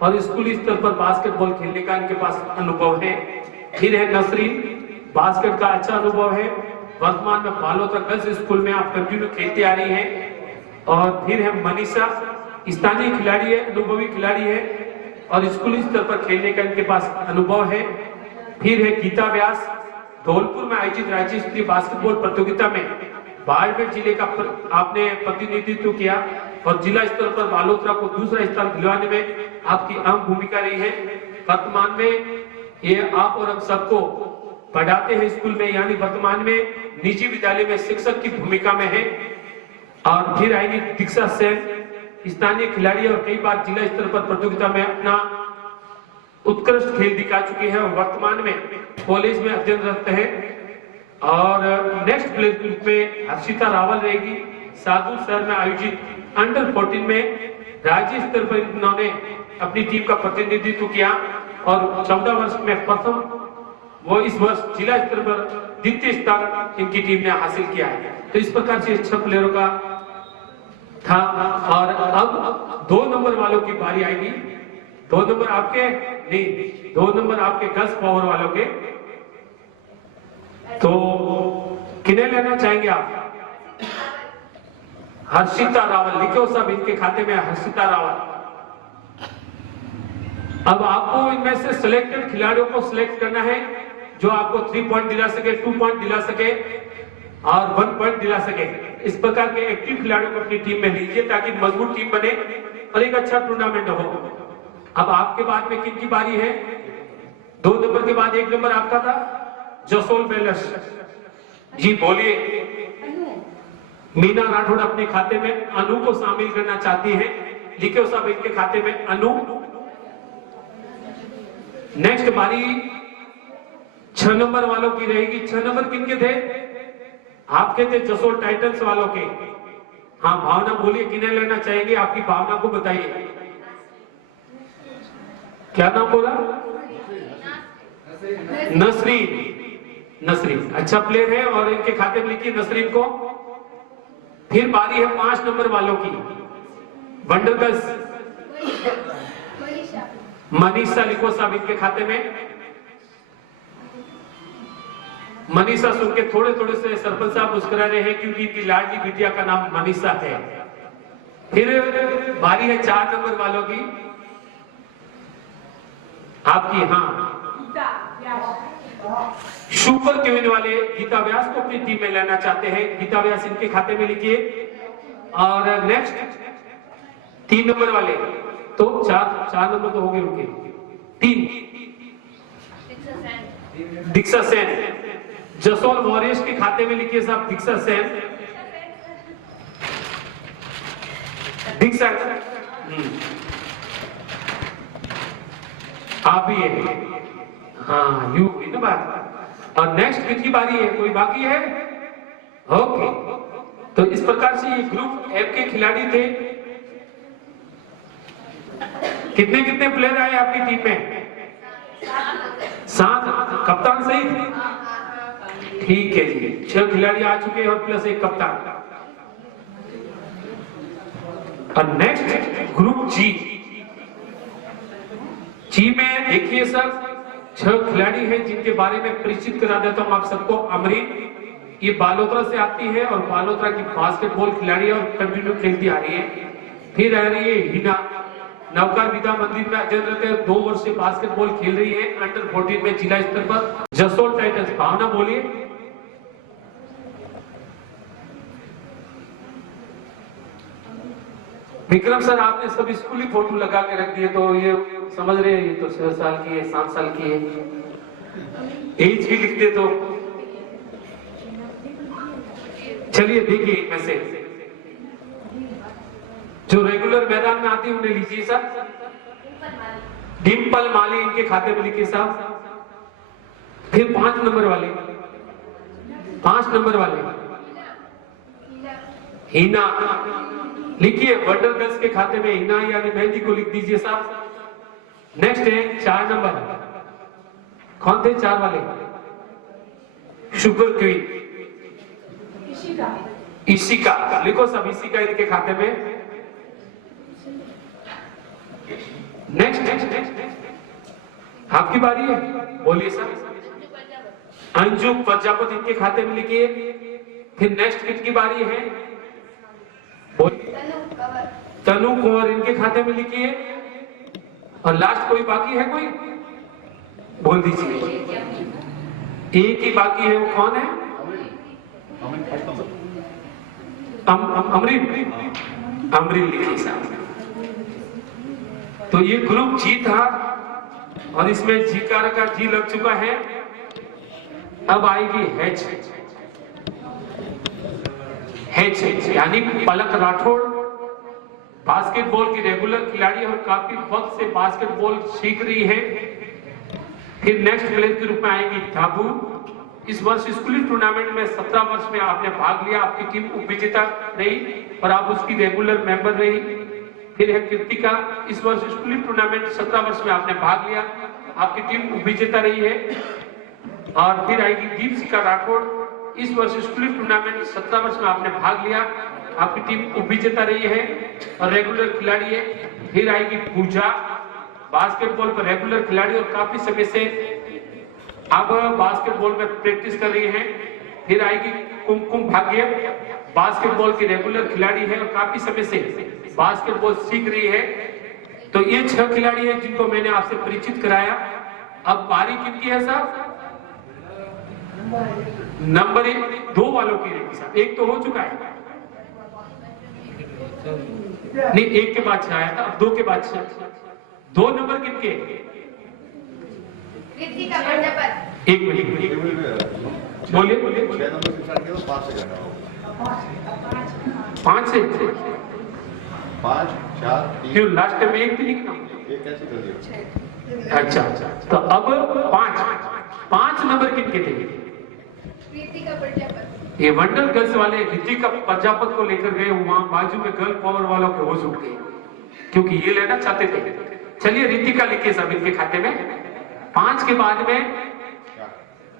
और स्कूली स्तर पर बास्केटबॉल खेलने का इनके पास अनुभव है। फिर है नसरीन, बास्केट का अच्छा अनुभव है। वर्तमान में बालोतरा गर्ल्स स्कूल में आप कंटिन्यू खेलते आ रही हैं। और फिर है मनीषा, स्थानीय खिलाड़ी है, अनुभवी खिलाड़ी है और स्कूली स्तर पर खेलने का इनके पास अनुभव है। फिर है गीता व्यास, धौलपुर में आयोजित राज्य स्तरीय बास्केटबॉल प्रतियोगिता में बाड़मेर जिले का आपने प्रतिनिधित्व किया और जिला स्तर पर बालोतरा को दूसरा स्थान दिलवाने में आपकी अहम भूमिका रही है। वर्तमान में ये आप और हम सबको पढ़ाते हैं स्कूल में, यानी वर्तमान में निजी विद्यालय में शिक्षक की भूमिका में है। और फिर आएगी दीक्षा सेन, स्थानीय खिलाड़ी और कई बार जिला स्तर पर प्रतियोगिता में अपना उत्कृष्ट खेल दिखा चुकी है और वर्तमान में कॉलेज में अध्ययनरत है। और नेक्स्ट प्लेयर ग्रुप में हर्षिता रावल रहेगी। साधु शहर में आयोजित अंडर 14 में राज्य स्तर पर इन्होंने अपनी टीम का प्रतिनिधित्व किया और 14 वर्ष में प्रथम, वो इस वर्ष जिला स्तर पर द्वितीय स्थान इनकी टीम ने हासिल किया है। तो इस प्रकार से 6 प्लेयरों का था। और अब 2 नंबर वालों की बारी आएगी। 2 नंबर आपके नहीं, 2 नंबर आपके गर्ल्स पावर वालों के। तो किन्हें लेना चाहेंगे आप? हर्षिता रावल, लिखो सब इनके खाते में हर्षिता रावल। अब आपको इनमें से सिलेक्टेड खिलाड़ियों को सिलेक्ट करना है जो आपको 3 पॉइंट दिला सके, 2 पॉइंट दिला सके और 1 पॉइंट दिला सके। इस प्रकार के एक्टिव खिलाड़ियों को अपनी टीम में लीजिए ताकि मजबूत टीम बने और एक अच्छा टूर्नामेंट हो। अब आपके बाद में किन की बारी है? 2 नंबर के बाद 1 नंबर आपका था, जसोल बेलस जी, बोलिए। मीना राठौड़ अपने खाते में अनु को शामिल करना चाहती हैं, लिखे सब इनके खाते में अनु। नेक्स्ट बारी 6 नंबर वालों की रहेगी। 6 नंबर किनके थे? आपके थे, जसोल टाइटंस वालों के। हाँ, भावना बोलिए, किन्हें लेना चाहेंगे? आपकी भावना को बताइए। क्या नाम बोला? नसरीन। नसरीन अच्छा प्लेयर है और इनके खाते में लिखिए नसरीन को। फिर बारी है 5 नंबर वालों की। वंडरगर्ल्स मनीषा, लिखो साहब इनके खाते में। मनीषा सुन के थोड़े थोड़े से सरपंच साहब मुस्कुरा रहे हैं क्योंकि इनकी लाडली बिटिया का नाम मनीषा है। फिर बारी है 4 नंबर वालों की, आपकी। हाँ, सुपर क्वीन वाले गीता व्यास को अपनी टीम में लेना चाहते हैं। गीता व्यास इनके खाते में लिखिए। और नेक्स्ट 3 नंबर वाले, तो 4 नंबर तो हो गए उनके। 3 दीक्षा सेन, जसोल वॉरियर्स के खाते में लिखिए साहब दीक्षा सेन। दीक्षा आप भी है। हाँ, यू इन बात। और नेक्स्ट किसकी बारी है? कोई बाकी है? ओके, तो इस प्रकार से ये ग्रुप एफ के खिलाड़ी थे। कितने कितने प्लेयर आए आपकी टीम में? 7। कप्तान सही? ठीक है जी, 6 खिलाड़ी आ चुके हैं और प्लस 1 कप्तान। और नेक्स्ट ग्रुप जी में देखिए सर, 6 खिलाड़ी हैं जिनके बारे में परिचित करा देता हूं आप सबको। अमरीन, ये बालोतरा से आती है और बालोतरा की बास्केटबॉल खिलाड़ी है और कंटिन्यू खेलती आ रही है। फिर आ रही है हिना, नवकार विद्या मंदिर में अध्ययन रहते हैं, 2 वर्ष से बास्केटबॉल खेल रही है अंडर 14 में जिला स्तर पर। जसोल टाइटंस, भावना बोलिए। विक्रम सर, आपने सब स्कूली फोटो लगा के रख दिए, तो ये समझ रहे हैं ये तो 6 साल की है, 7 साल की है। एज भी लिखते तो चलिए देखिए इनमें से जो रेगुलर मैदान में आती है उन्हें लीजिए सर। डिम्पल माली इनके खाते में लिखिए साहब। फिर 5 नंबर वाले, 5 नंबर वाले हिना लिखिए। वंडरगर्ल्स के खाते में हिना यानी मेहंदी को लिख दीजिए साहब। नेक्स्ट है 4 नंबर, कौन थे 4 वाले? सुपर क्वीन इशिका, लिखो सब इशिका इनके खाते में। नेक्स्ट आपकी बारी है, बोलिए सर। अंजू प्रजापति इनके खाते में लिखिए। फिर नेक्स्ट किसकी बारी है? तनु कुंवर इनके खाते में लिखिए। और लास्ट कोई बाकी है? कोई बोल दीजिए। एक ही बाकी है, वो कौन है? अमरीन लिखिए साहब। तो ये ग्रुप जी था और इसमें जी का जी लग चुका है। अब आएगी एच यानी पलक राठौड़, बास्केटबॉल की रेगुलर खिलाड़ी और काफी वक्त से बास्केटबॉल सीख रही है। फिर नेक्स्ट प्लेयर के रूप में आएगी धाबू। इस वर्ष स्कूली टूर्नामेंट में 17 वर्ष में आपने भाग लिया, आपकी टीम उप विजेता रही और आप उसकी रेगुलर मेंबर रही। फिर है कृतिका, इस वर्ष स्कूली टूर्नामेंट 17 वर्ष में आपने भाग लिया, आपकी टीम उप विजेता रही है। और फिर आएगी दीपशिका राठौड़, इस वर्ष स्कूली टूर्नामेंट 17 वर्ष में आपने भाग लिया, आपकी टीम उप विजेता रही है और रेगुलर खिलाड़ी है। फिर आएगी पूजा, बास्केटबॉल पर रेगुलर खिलाड़ी और काफी समय से अब बास्केटबॉल में प्रैक्टिस कर रही हैं। फिर आएगी कुमकुम भाग्य, बास्केटबॉल की रेगुलर खिलाड़ी है और काफी समय से बास्केटबॉल सीख रही है। तो ये 6 खिलाड़ी हैं जिनको मैंने आपसे परिचित कराया। अब बारी किनकी है साहब? नंबर 1 2 वालों की है साहब। 1 तो हो चुका है, नहीं 1 के बाद से आया था, अब 2 के बाद से। 2 नंबर किनके? ऋतिका प्रजापति। 1 मिनट बोलिए बोलिए। 6 नंबर से स्टार्ट किया तो 5 से करना होगा। 5 से 5 4 3 क्यों लास्ट में 1 भी लिखना? ये कैसे कर दिया? अच्छा अच्छा, तो अब 5 नंबर किनके थे? ऋतिका प्रजापति। ये वंडर गर्ल्स वाले ऋतिका प्रजापति को लेकर गए, वहां बाजू में गर्ल पावर वालों के होश उठ गए क्योंकि ये लेना चाहते थे। चलिए ऋतिका लिखिए सब इनके खाते में। 5 के बाद में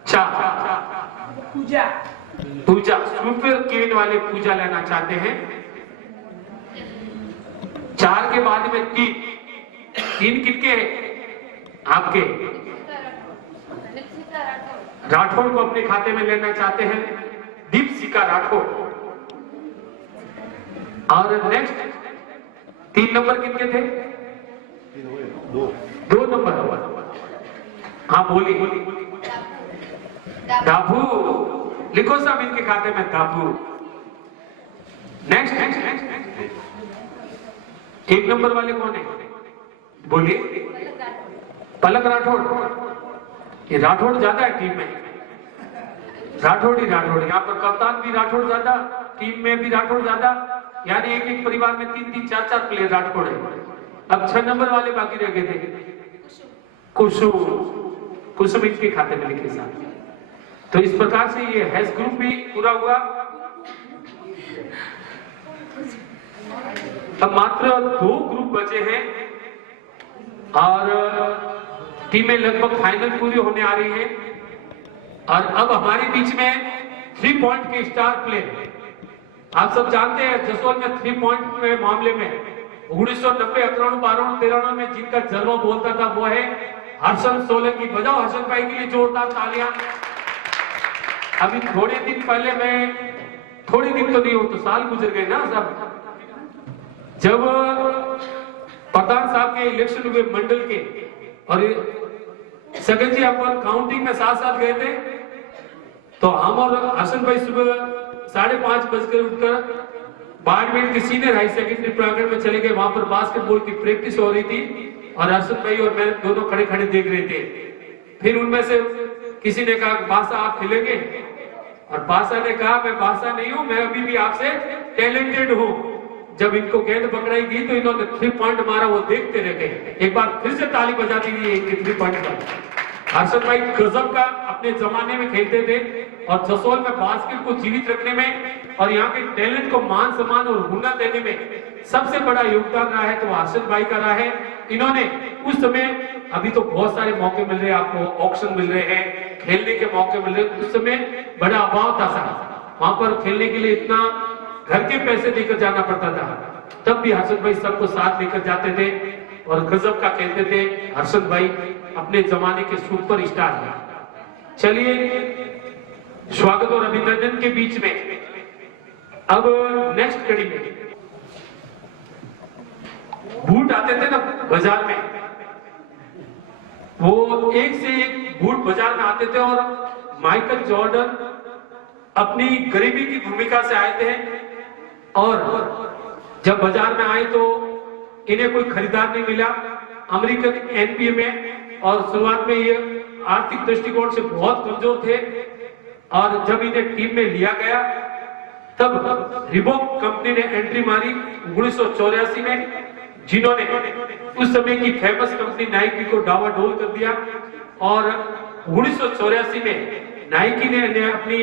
4 पूजा, सुपर क्वीन वाले पूजा लेना चाहते हैं। 4 के बाद में 3 किनके हैं? आपके राठौड़ को अपने खाते में लेना चाहते हैं, दीपशिका राठौड़। और नेक्स्ट 3 नंबर किनके थे? 2 नंबर। हाँ बोलिए। दाभू लिखो सब इनके खाते में, दाभू। नेक्स्ट 1 नंबर वाले कौन है? बोलिए। पलक राठौड़। ये राठौड़ ज्यादा है टीम में, राठौड़ ही राठौड़। यहाँ पर कप्तान भी राठौड़ ज्यादा, टीम में भी राठौड़ ज्यादा, यानी एक परिवार में 3-3 4-4 प्लेयर राठौड़ है। अब 6 नंबर वाले बाकी रह गए थे, कुसुम इनके खाते में लिखे साथ। तो इस प्रकार से ये हैश ग्रुप भी पूरा हुआ। अब मात्र 2 ग्रुप बचे हैं और टीमें लगभग फाइनल पूरी होने आ रही हैं। और अब हमारे बीच में 3 पॉइंट के स्टार प्लेयर, आप सब जानते हैं जसोल में 3 पॉइंट के मामले में 1990, 91, 92, 93 में जिनका जलवा बोलता था वो है हर्षन सोलंकी। बजाओ हर्षन भाई के लिए जोरदार तालियां। अभी थोड़े दिन पहले थोड़े दिन तो नहीं हो तो साल गुजर गए ना सब, जब प्रधान साहब के इलेक्शन हुए मंडल के और सगन जी अपन काउंटिंग में साथ गए थे, तो हम और हसन भाई सुबह 5:30 बजकर उठकर बाड़मेर के सीनियर हाई सेकेंडरी प्रांगण में चले गए। वहां पर बास्केटबॉल की प्रैक्टिस हो रही थी और हसन भाई और मैं दोनों खड़े खड़े देख रहे थे। फिर उनमें से किसी ने कहा बासा आप खेलेंगे, और बासा ने कहा मैं बासा नहीं हूं, मैं अभी भी आपसे टैलेंटेड हूं। जब इनको गेंद पकड़ाई गई तो इन्होंने 3 पॉइंट मारा, वो देखते रह गए। एक बार फिर से ताली बजा दीजिए इनके 3 पॉइंट का। हर्षद भाई गजब का अपने जमाने में खेलते थे और जसोल में बास्केट को जीवित रखने में और यहाँ के टैलेंट को मान सम्मान और हुनर देने में सबसे बड़ा योगदान रहा है तो हर्षद भाई का रहा है। इन्होंने उस समय, अभी तो बहुत सारे मौके मिल रहे हैं आपको, ऑक्शन मिल रहे हैं, खेलने के मौके मिल रहे हैं, उस समय बड़ा अभाव था साहब। वहां पर खेलने के लिए इतना घर के पैसे लेकर जाना पड़ता था, तब भी हर्षद भाई सबको साथ लेकर जाते थे और गजब का खेलते थे। हर्षद भाई अपने जमाने के सुपर स्टार हैं। चलिए स्वागत और अभिनंदन के बीच में अब नेक्स्ट कड़ी में बूट आते थे ना बाजार में, वो एक से एक बूट बाजार में आते थे और माइकल जॉर्डन अपनी गरीबी की भूमिका से आए थे और जब बाजार में आए तो इन्हें कोई खरीदार नहीं मिला अमेरिकन एनबीए में, और शुरुआत में ये आर्थिक दृष्टिकोण से बहुत कमजोर थे। और जब इन्हें टीम में लिया गया तब रिबॉक कंपनी ने एंट्री मारी 1984 में, जिन्होंने उस समय की फेमस कंपनी नाइकी को डावाडोल कर दिया। और 1984 में नाइकी ने इन्हें अपनी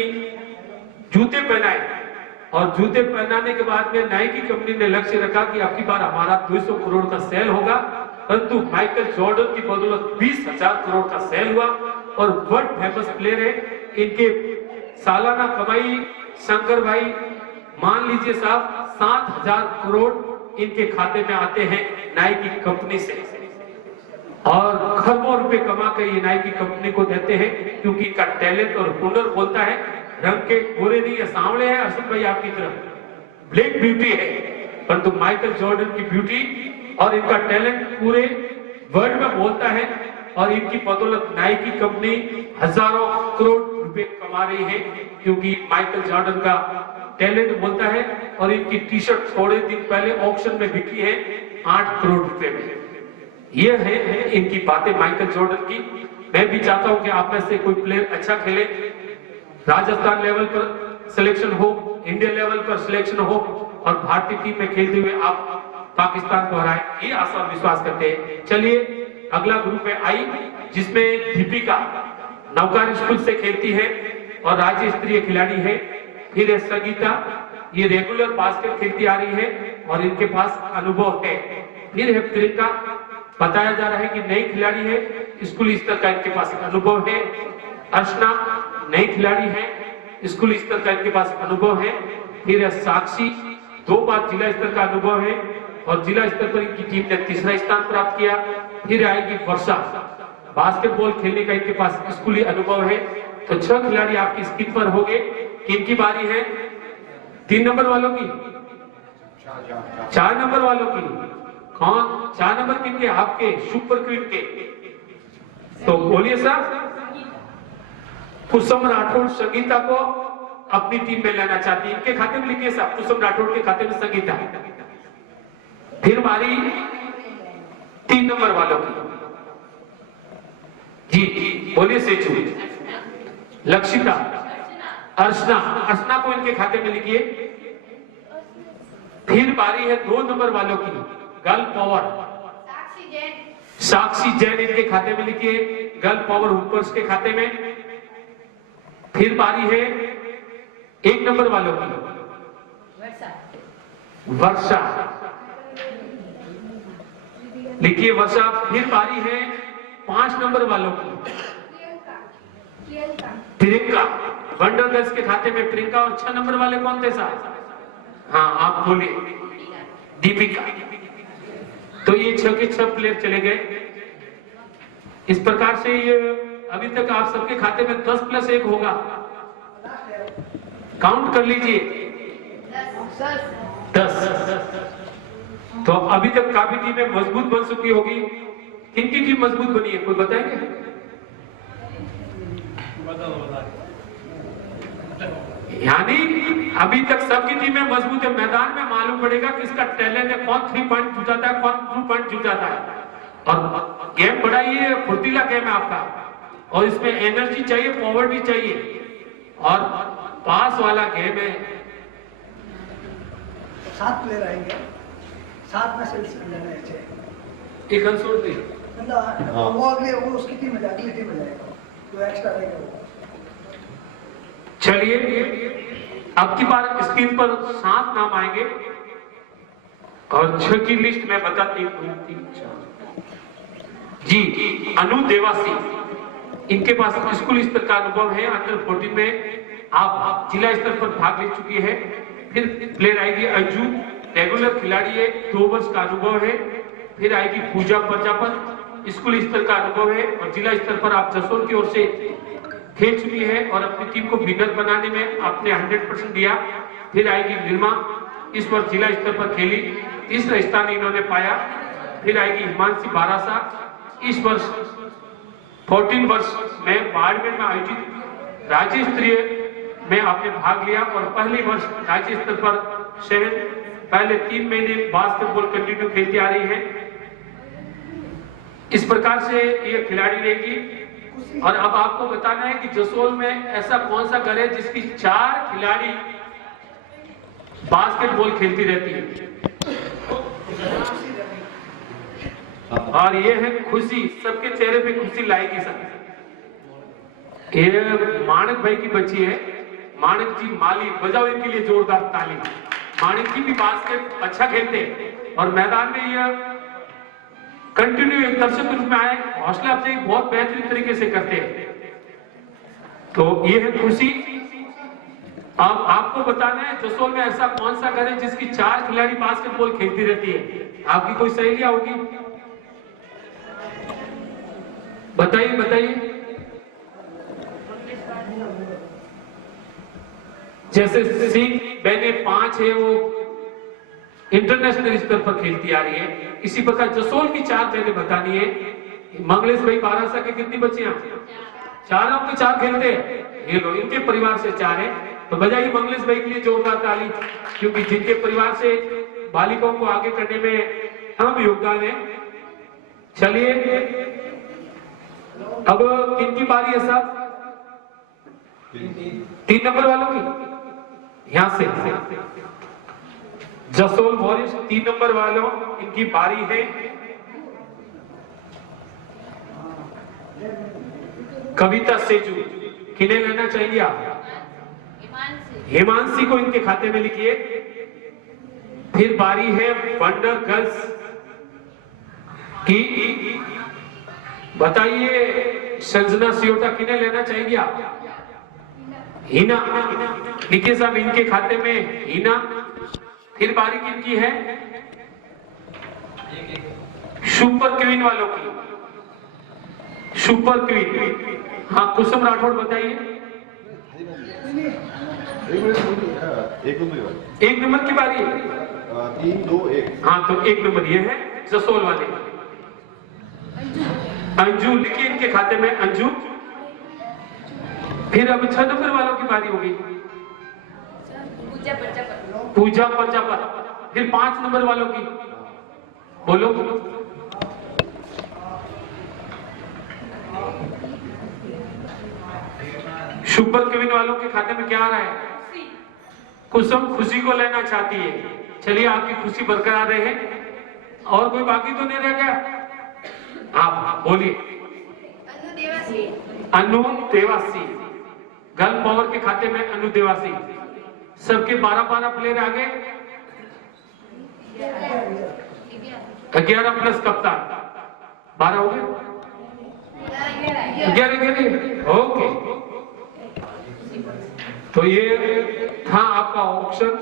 जूते पहनाए और जूते पहनाने के बाद में नाइकी कंपनी ने लक्ष्य रखा कि अब की बार हमारा 200 करोड़ का सेल होगा, परंतु माइकल जॉर्डन की बदौलत 20,000 करोड़ का सेल हुआ और वर्ल्ड फेमस प्लेयर है। इनके सालाना कमाई शंकर भाई मान लीजिए साहब 7,000 करोड़ इनके खाते में आते हैं नाइकी कंपनी से। और खरबों रुपए कमा के ये नाइकी कंपनी को देते हैं, क्योंकि इनका टैलेंट और हुनर बोलता है। रंग के गोरे नहीं है, सांवले हैं अर्षद भाई आपकी तरफ, ब्लैक ब्यूटी है, परंतु माइकल जॉर्डन की ब्यूटी और इनका टैलेंट पूरे वर्ल्ड में बोलता है। और इनकी बदौलत नाइकी कंपनी हजारों करोड़ रुपए कमा रही है, क्योंकि माइकल जॉर्डन का टैलेंट बोलता है। और इनकी टी शर्ट थोड़े दिन पहले ऑक्शन में बिकी है 8 करोड़ रुपए में। ये है इनकी बातें माइकल जॉर्डन की। मैं भी चाहता हूं कि आप में से कोई प्लेयर अच्छा खेले, राजस्थान लेवल पर सिलेक्शन हो, इंडिया लेवल पर सिलेक्शन हो और भारतीय टीम में खेलते हुए आप पाकिस्तान को हराए, ये आशा और विश्वास करते हैं। चलिए अगला ग्रुप है आई, जिसमें दीपिका नवकार स्कूल से खेलती है और राज्य स्तरीय खिलाड़ी है। फिर है संगीता, ये रेगुलर बास्केट खेलती आ रही है और इनके पास अनुभव है। फिर है प्रियंका, बताया जा रहा है कि नई खिलाड़ी है, स्कूल स्तर का इनके पास अनुभव है। अर्चना नई खिलाड़ी है, स्कूल स्तर का इनके पास अनुभव है। फिर है साक्षी, 2 बार जिला स्तर का अनुभव है और जिला स्तर पर इनकी टीम ने 3रा स्थान प्राप्त किया। फिर आएगी वर्षा, बास्केटबॉल खेलने का इनके पास स्कूली अनुभव है। तो 6 खिलाड़ी आपकी स्क्रीन पर होंगे। किनकी बारी है? 3 नंबर वालों की, 4 नंबर वालों की। कौन 4 नंबर किनके? आपके सुपर क्वीन के। तो बोलिए सर। कुसुम राठौड़ संगीता को अपनी टीम में लेना चाहती है, इनके खाते में लिखिए साहब, कुसुम राठौड़ के खाते में संगीता। फिर बारी 3 नंबर वालों की। जी बोलिए सेचू। लक्षिता, अर्चना, अर्चना को इनके खाते में लिखिए। फिर बारी है 2 नंबर वालों की, गर्ल पावर। साक्षी जैन इनके खाते में लिखिए, गर्ल पावर हुपर्स के खाते में। फिर बारी है 1 नंबर वालों की, वर्षा, लिखिए वर्षा। फिर बारी है 5 नंबर वालों की, प्रियंका, वंडर गर्ल्स के खाते में प्रियंका। और 6 नंबर वाले कौन थे साहब? हाँ आप बोलिए। दीपिका। तो ये 6 के 6 प्लेयर चले गए। इस प्रकार से ये अभी तक आप सबके खाते में 10 + 1 होगा, काउंट कर लीजिए 10। तो अभी तक काफी टीमें मजबूत बन चुकी होगी। किनकी टीम मजबूत बनी है कोई बताएंगे? यानी अभी तक सबकी टीमें मजबूत है। मैदान में मालूम पड़ेगा किसका टैलेंट है, कौन 3 पॉइंट जुटाता है, कौन 2 पॉइंट जुटाता है। और गेम बड़ा ही फुर्तीला गेम है आपका, और इसमें एनर्जी चाहिए, पावर भी चाहिए, और पास वाला गेम है। 7 प्लेयर आएंगे, 7 में से लेने चाहिए। एक अंशुर थी मतलब वो अगले वो उसकी टीम में अगली टीम में जाएगा, जो एक्स्ट्रा रहेगा वो। चलिए अब की बार स्क्रीन पर 7 नाम आएंगे और 6 की लिस्ट में बताती हूँ। जी अनु देवासी, इनके पास स्कूल स्तर का अनुभव है। अंडर 14 में आप जिला स्तर पर भाग ले चुकी है। फिर प्लेयर आएगी अंजू, रेगुलर खिलाड़ी है, 2 वर्ष का अनुभव है। फिर आएगी पूजा प्रजापत, स्कूल स्तर का अनुभव है और जिला स्तर पर आप जसोल की ओर से खेल चुकी है और अपनी टीम को विनर बनाने में आपने 100% दिया। फिर आएगी निर्मा, इस वर्ष जिला स्तर पर खेली, 3रा स्थान इन्होंने पाया। फिर आएगी हिमांशी बारासा, इस वर्ष 14 वर्ष में बाड़मेर में आयोजित राज्य स्तरीय में आपने भाग लिया और पहली वर्ष राज्य स्तर पर शहर पहले 3 महीने बास्केटबॉल कंटिन्यू खेलती आ रही है। इस प्रकार से ये खिलाड़ी रहेगी। और अब आपको बताना है कि जसोल में ऐसा कौन सा घर है जिसकी 4 खिलाड़ी बास्केटबॉल खेलती रहती है। और ये है खुशी, सबके चेहरे पे खुशी लाएगी सब। ये माणक भाई की बच्ची है, माणक जी माली, बजाओ इनके लिए जोरदार ताली। माणक जी भी बास्केट अच्छा खेलते हैं और मैदान में ये कंटिन्यू एक दर्शक रूप में आए, हौसला अफजाई बहुत बेहतरीन तरीके से करते हैं। तो ये है खुशी। अब आपको बताना है जसोल में ऐसा कौन सा घर है जिसकी 4 खिलाड़ी बास्केटबॉल खेलती रहती है। आपकी कोई सहेलियां होगी? बताइए बताइए। जैसे सिंह बहने 5 है, वो इंटरनेशनल स्तर पर खेलती आ रही है। इसी प्रकार जसोल की 4 बहनें बतानी है। मंगलेश भाई बारासा के कितनी बच्चियां? 4 के 4 खेलते हैं। ये लो, इनके परिवार से 4 है। तो बजाइए मंगलेश भाई के लिए जोरदार ताली, क्योंकि जिनके परिवार से बालिकाओं को आगे करने में अहम योगदान है। चलिए अब किनकी बारी है साहब? 3 नंबर वालों की। यहां से जसोल वॉरिस 3 नंबर वालों, इनकी बारी है। कविता सेजू, किन्हें लेना चाहिए आप? हिमांशी को इनके खाते में लिखिए। फिर बारी है वंडर गर्ल्स की। बताइए संजना सियोटा, किन्हें लेना चाहिए आप? हिना, लिखिए साहब इनके खाते में हिना। फिर बारी किनकी है? सुपर क्वीन वालों की। सुपर क्वीन, हाँ कुसुम राठौड़ बताइए। एक नंबर की बारी है। 3, 2, 1। हाँ तो 1 नंबर ये है जसोल वाले। अंजू, लिखिए इनके खाते में अंजू। फिर अब 6 नंबर वालों की बारी होगी। पूजा प्रजापत। फिर 5 नंबर वालों की बोलो। सुपर क्वीन वालों के खाते में क्या आ रहा है? कुसुम खुशी को लेना चाहती है। चलिए आपकी खुशी बरकरार रहे। और कोई बाकी तो नहीं रह गया? आप बोलिए। अनु देवासी, गर्ल पावर के खाते में अनु देवासी। सबके 12-12 प्लेयर आ गए। 11 प्लस कप्तान 12 हो गए। 11 ओके। तो ये था आपका ऑप्शन।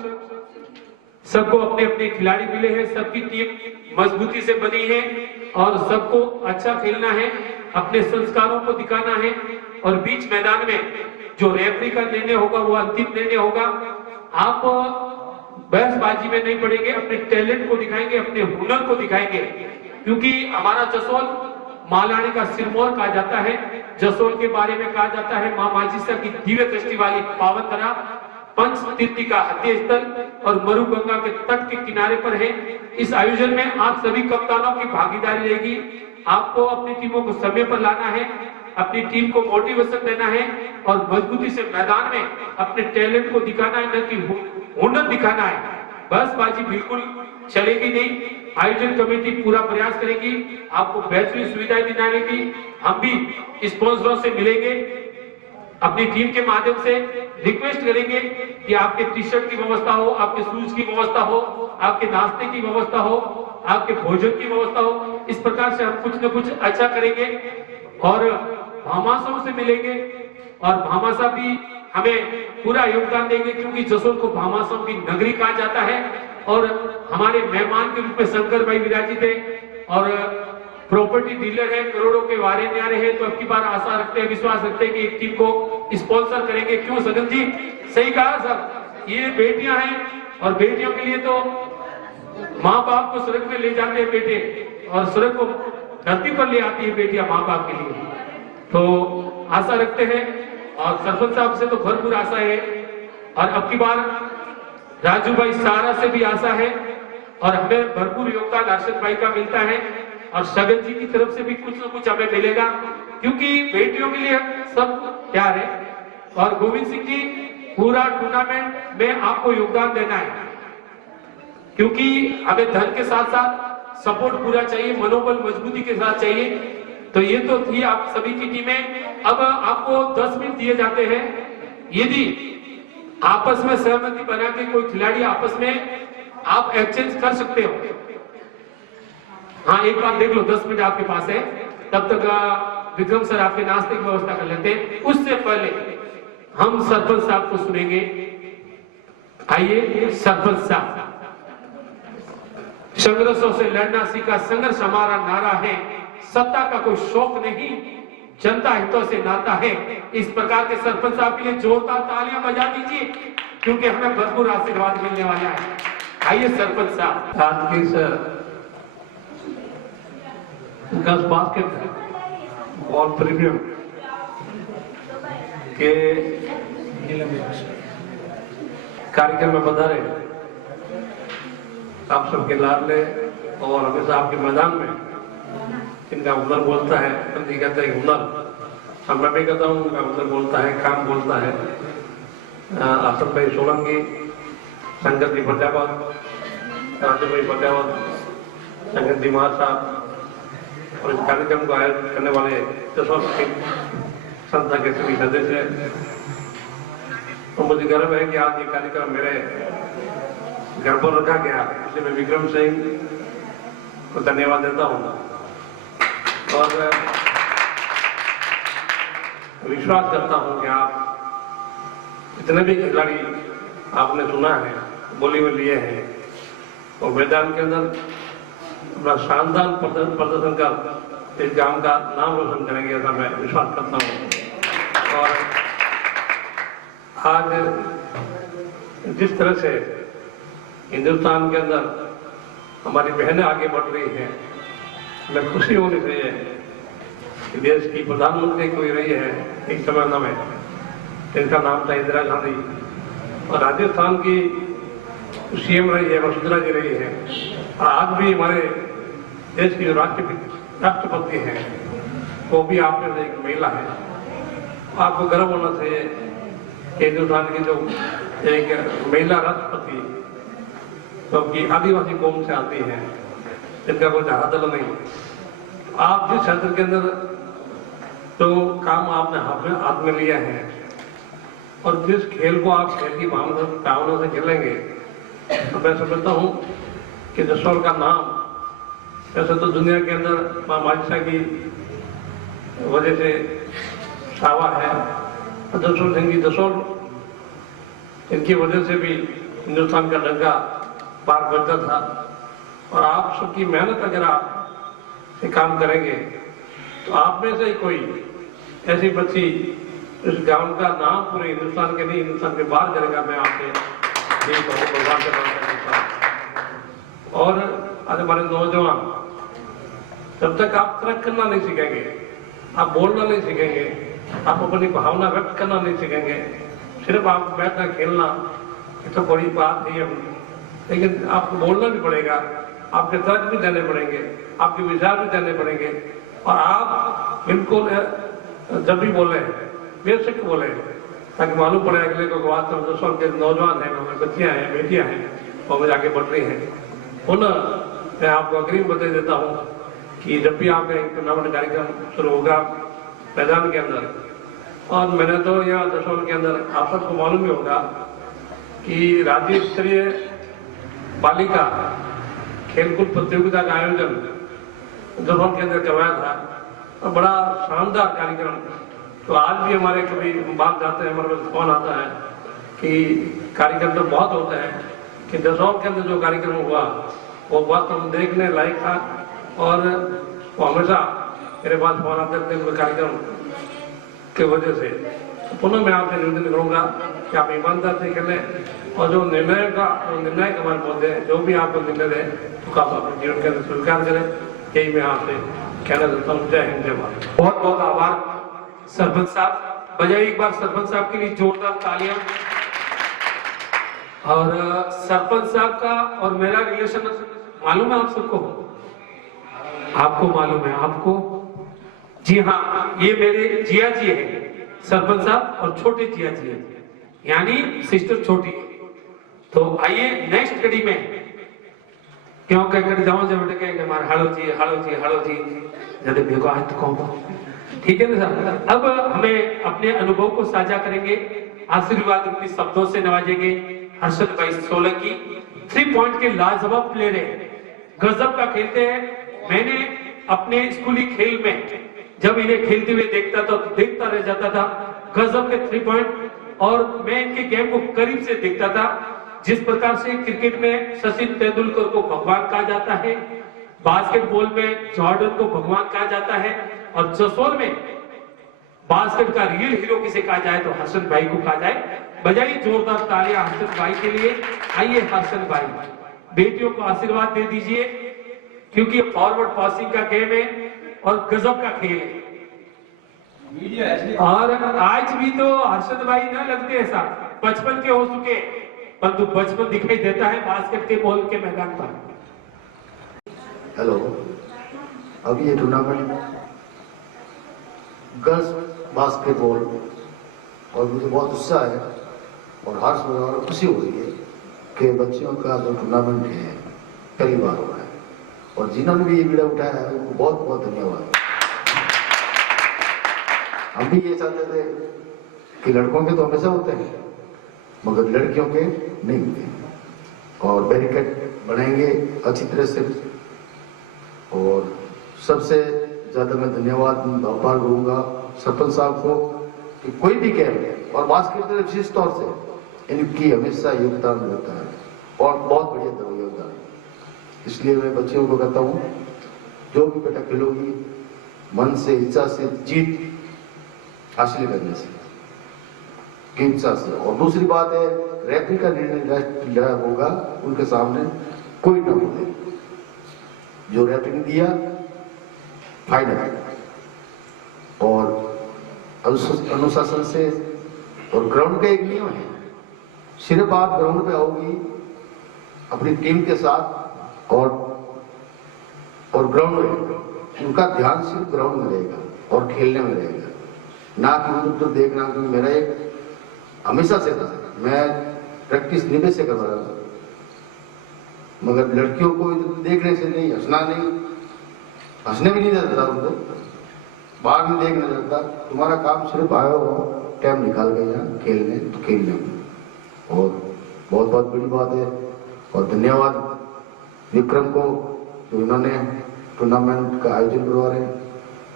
सबको अपने अपने खिलाड़ी मिले हैं, सबकी टीम मजबूती से बनी है और सबको अच्छा खेलना है, अपने संस्कारों को दिखाना है। और बीच मैदान में जो रेफरी का निर्णय होगा वो अंतिम निर्णय होगा। आप बहसबाजी में नहीं पड़ेंगे, अपने टैलेंट को दिखाएंगे, अपने हुनर को दिखाएंगे। क्योंकि हमारा जसोल मालानी का सिरमौर कहा जाता है। जसोल के बारे में कहा जाता है मां माजिसा की दिव्य दृष्टि वाली पावन धरा, पंच तीर्थी का हृदय स्थल और मरुगंगा के तट के किनारे पर है। इस आयोजन में आप सभी कप्तानों की भागीदारी रहेगी। आपको अपनी टीमों को समय पर लाना है, अपनी टीम को मोटिवेशन देना है और मजबूती से मैदान में अपने टैलेंट को दिखाना है, न कि हुनर दिखाना है। बसबाजी बिल्कुल चलेगी नहीं। आयोजन कमेटी पूरा प्रयास करेगी आपको बेहतरीन सुविधाएं दिलाने की। हम भी स्पॉन्सरों से मिलेंगे, अपनी टीम के माध्यम से रिक्वेस्ट करेंगे कि आपके टी शर्ट की व्यवस्था हो, आपके शूज की व्यवस्था हो, आपके नाश्ते की व्यवस्था हो, आपके भोजन की व्यवस्था हो। इस प्रकार से हम कुछ न कुछ अच्छा करेंगे और भामाशाओं से मिलेंगे और भामाशा भी हमें पूरा योगदान देंगे, क्योंकि जसोल को भामाशाओं की नगरी कहा जाता है। और हमारे मेहमान के रूप में शंकर भाई विराजित है और प्रॉपर्टी डीलर है, करोड़ों के वारे न्यारे हैं। तो अब की बार आशा रखते हैं, विश्वास रखते हैं कि एक टीम को स्पॉन्सर करेंगे। क्यों सगन जी, सही कहा सब। ये बेटियां हैं और बेटियों के लिए तो माँ बाप को स्वर्ग में ले जाते हैं बेटे, और स्वर्ग को धरती पर ले आती है बेटियां माँ बाप के लिए। तो आशा रखते हैं और सरपंच साहब से तो भरपूर आशा है। और अब की बार राजू भाई सारा से भी आशा है और हमें भरपूर योगदान हर्षद भाई का मिलता है और सगन जी की तरफ से भी कुछ न कुछ हमें मिलेगा, क्योंकि बेटियों के लिए सब प्यार है। और गोविंद सिंह जी, पूरा टूर्नामेंट में आपको योगदान देना है, क्योंकि हमें धन के साथ साथ सपोर्ट पूरा चाहिए, मनोबल मजबूती के साथ चाहिए। तो ये तो थी आप सभी की टीमें। अब आपको 10 मिनट दिए जाते हैं। यदि आपस में सहमति बना के कोई खिलाड़ी आपस में आप एक्सचेंज कर सकते हो। हाँ एक बार देख लो, 10 मिनट आपके पास है, तब तक विक्रम सर आपके नाश्ते की व्यवस्था कर लेते हैं। उससे पहले हम सरपंच साहब को सुनेंगे। आइए सरपंच साहब। संघर्षों से लड़ना सीखा, संघर्ष हमारा नारा है, सत्ता का कोई शौक नहीं, जनता हितों से नाता है। इस प्रकार के सरपंच साहब के लिए जोरदार तालियां बजा दीजिए, क्योंकि हमें भरपूर आशीर्वाद मिलने वाला है। आइए सरपंच साहब। आज की इस गज बास्केट बॉल प्रीमियम के कार्यक्रम में पधारे आप सबके लाडले और हमेशा आपके मैदान में इनका हुनर बोलता है, जी कहते हैं हुनर, मैं भी कहता हूँ उनका हुनर बोलता है, काम बोलता है। आसफ भाई सोलंकी, शंकर जी फतेहाबाद, राजू भाई फतेहाबाद, शंकर जी महार साहब और इस कार्यक्रम को आयोजित करने वाले संस्था के सभी सदस्य। तो मुझे गर्व है कि आज ये कार्यक्रम मेरे घर पर रखा गया, इसलिए मैं विक्रम सिंह को धन्यवाद देता हूँ और विश्वास करता हूँ कि आप जितने भी खिलाड़ी आपने सुना है, बोली में लिए हैं, और मैदान के अंदर अपना शानदार प्रदर्शन कर इस गांव का नाम रोशन करेंगे, ऐसा मैं विश्वास करता हूँ। और आज जिस तरह से हिंदुस्तान के अंदर हमारी बहनें आगे बढ़ रही हैं, हमें खुशी होनी चाहिए कि देश की प्रधानमंत्री कोई रही है एक समय में, जिनका नाम था इंदिरा गांधी, और राजस्थान की सीएम रही है वसुंधरा जी रही है, और आज भी हमारे देश की जो राष्ट्रपति हैं वो भी आप में से एक महिला है। आपको गर्व होना चाहिए कि हिंदुस्तान की जो एक महिला राष्ट्रपति तो की आदिवासी कौम से आती है, जिनका कोई धरातल नहीं। आप जिस क्षेत्र के अंदर तो काम आपने हाथ में लिया है और जिस खेल को आप खेल की भावना से खेलेंगे, तो मैं समझता हूँ कि जसोल का नाम वैसे तो दुनिया के अंदर माँ बादशाह की वजह से छावा है, और जसोल सिंह जी जसोल, इनकी वजह से भी हिंदुस्तान का डंका पार करता था। और आप सबकी मेहनत अगर आप से काम करेंगे तो आप में से ही कोई ऐसी बच्ची इस गांव का नाम पूरे हिंदुस्तान के नहीं, हिंदुस्तान के बाहर करेगा। मैं आपसे यही कहूँ, भगवान से बात करता हूँ। और आज हमारे नौजवान जब तक आप तरक्की करना नहीं सीखेंगे, आप बोलना नहीं सीखेंगे, आप अपनी भावना व्यक्त करना नहीं सीखेंगे, सिर्फ आप बैठना खेलना ये तो बड़ी बात नहीं है, लेकिन आपको बोलना भी पड़ेगा, आपके तर्क भी देने पड़ेंगे, आपके विचार भी देने पड़ेंगे। और आप बिल्कुल जब भी बोले बेशक बोले, ताकि मालूम पड़े अगले को वास्तव में दसों के नौजवान हैं, बच्चियां हैं, बेटियां हैं, और मुझे आगे बढ़ रही हैं। पुनः मैं आपको अग्रिम बता देता हूँ कि जब भी आपका एक टूर्नामेंट कार्यक्रम शुरू होगा मैदान के अंदर, और मैंने तो यहाँ दसों के अंदर आप सबको मालूम ही होगा कि राज्य स्तरीय बालिका खेलकूद प्रतियोगिता का आयोजन दसों के अंदर करवाया था, और बड़ा शानदार कार्यक्रम। तो आज भी हमारे कभी बात जाते हैं, हमारे पास फोन आता है कि कार्यक्रम तो बहुत होते हैं, कि दसों के अंदर जो कार्यक्रम हुआ वो बात हम देखने लायक था, और वो हमेशा मेरे पास फोन आते थे कार्यक्रम की वजह से। तो पुनः मैं आपसे निवेदन करूंगा कि आप ईमानदार से खेलें, और जो निर्णायक हमारे पौधे हैं, जो भी आपको निर्णय दें तो आप अपने जीवन के अंदर स्वीकार करें। यही मैं आपसे कहना चाहता हूँ। जय हिंद, जय भारत। बहुत बहुत आभार सरपंच साहब। बजाइए एक बार सरपंच साहब के लिए जोरदार तालियां। और सरपंच साहब का और मेरा रिलेशन मालूम है आप सबको? आपको मालूम है? आपको? जी हाँ, ये मेरे जिया जी है सरपंच साहब, और छोटे जिया जी है, यानी सिस्टर छोटी। तो आइए नेक्स्ट कड़ी में क्यों कहकर जाओ जब बेटे कहेंगे हमारे हालो जी हालो जी हालो जी, जब देखो आज तो कौन, ठीक है ना साहब? अब हमें अपने अनुभव को साझा करेंगे, आशीर्वाद अपने शब्दों से नवाजेंगे हर्षद भाई सोलंकी। 3 पॉइंट के लाजवाब प्लेयर है, गजब का खेलते हैं। मैंने अपने स्कूली खेल में जब इन्हें खेलते हुए देखता था तो देखता रह जाता था, गजब के 3 पॉइंट। और मैं इनके गेम को करीब से देखता था। जिस प्रकार से क्रिकेट में सचिन तेंदुलकर को भगवान कहा जाता है, बास्केटबॉल में जॉर्डन को भगवान कहा जाता है, और जसोल में बास्केट का रियल हीरो किसे कहा जाए तो हर्षद भाई को कहा जाए। बजाइए जोरदार तालियां हर्षद भाई के लिए। आइए हर्षद भाई, बेटियों को आशीर्वाद दे दीजिए, क्योंकि ये फॉरवर्ड पासिंग का गेम है और गजब का खेल है। और आज भी तो हर्षद भाई ना लगते ऐसा 55 के हो चुके, परंतु बचपन दिखाई देता है बास्केट के बॉल के मैदान पर। हेलो, अभी ये टूर्नामेंट गर्ल्स बास्केटबॉल और मुझे बहुत उत्साह है और हर्ष हो रहा है और खुशी हो रही है कि बच्चियों का जो टूर्नामेंट है पहली बार हो रहा है और जिन्होंने भी ये वीडियो उठाया है उनको बहुत बहुत धन्यवाद। हम भी ये चाहते थे कि लड़कों के तो हमेशा होते हैं मगर लड़कियों के नहीं होते और बैरिकेड बनाएंगे अच्छी तरह से। और सबसे ज्यादा मैं धन्यवाद आभार करूंगा सरपंच साहब को कि कोई भी गेम और बास्केट में विशेष तौर से इनकी हमेशा योगदान रहता है और बहुत बढ़िया तरह योगदान। इसलिए मैं बच्चियों को कहता हूँ जो भी बेटा खेलोगी मन से इच्छा से जीत हासिल करने से की इच्छा से। और दूसरी बात है रेफरी का निर्णय होगा उनके सामने कोई ना बोले, जो रेफरी ने दिया फाइनल और अनुशासन से। और ग्राउंड का एक नियम है, सिर्फ आप ग्राउंड पे आओगी अपनी टीम के साथ और ग्राउंड में उनका ध्यान सिर्फ ग्राउंड में रहेगा और खेलने में रहेगा, ना कि उधर देखना। क्योंकि मेरा एक हमेशा से था, मैं प्रैक्टिस निबे से कर रहा था मगर लड़कियों को देखने से नहीं, हंसने भी नहीं देता था उनको, बाहर में देखने देता। तुम्हारा काम सिर्फ आयो हो टाइम निकाल के यहाँ खेलने तो खेलने। और बहुत बहुत बड़ी बात है और धन्यवाद विक्रम को जो इन्होंने टूर्नामेंट का आयोजन करवा रहे हैं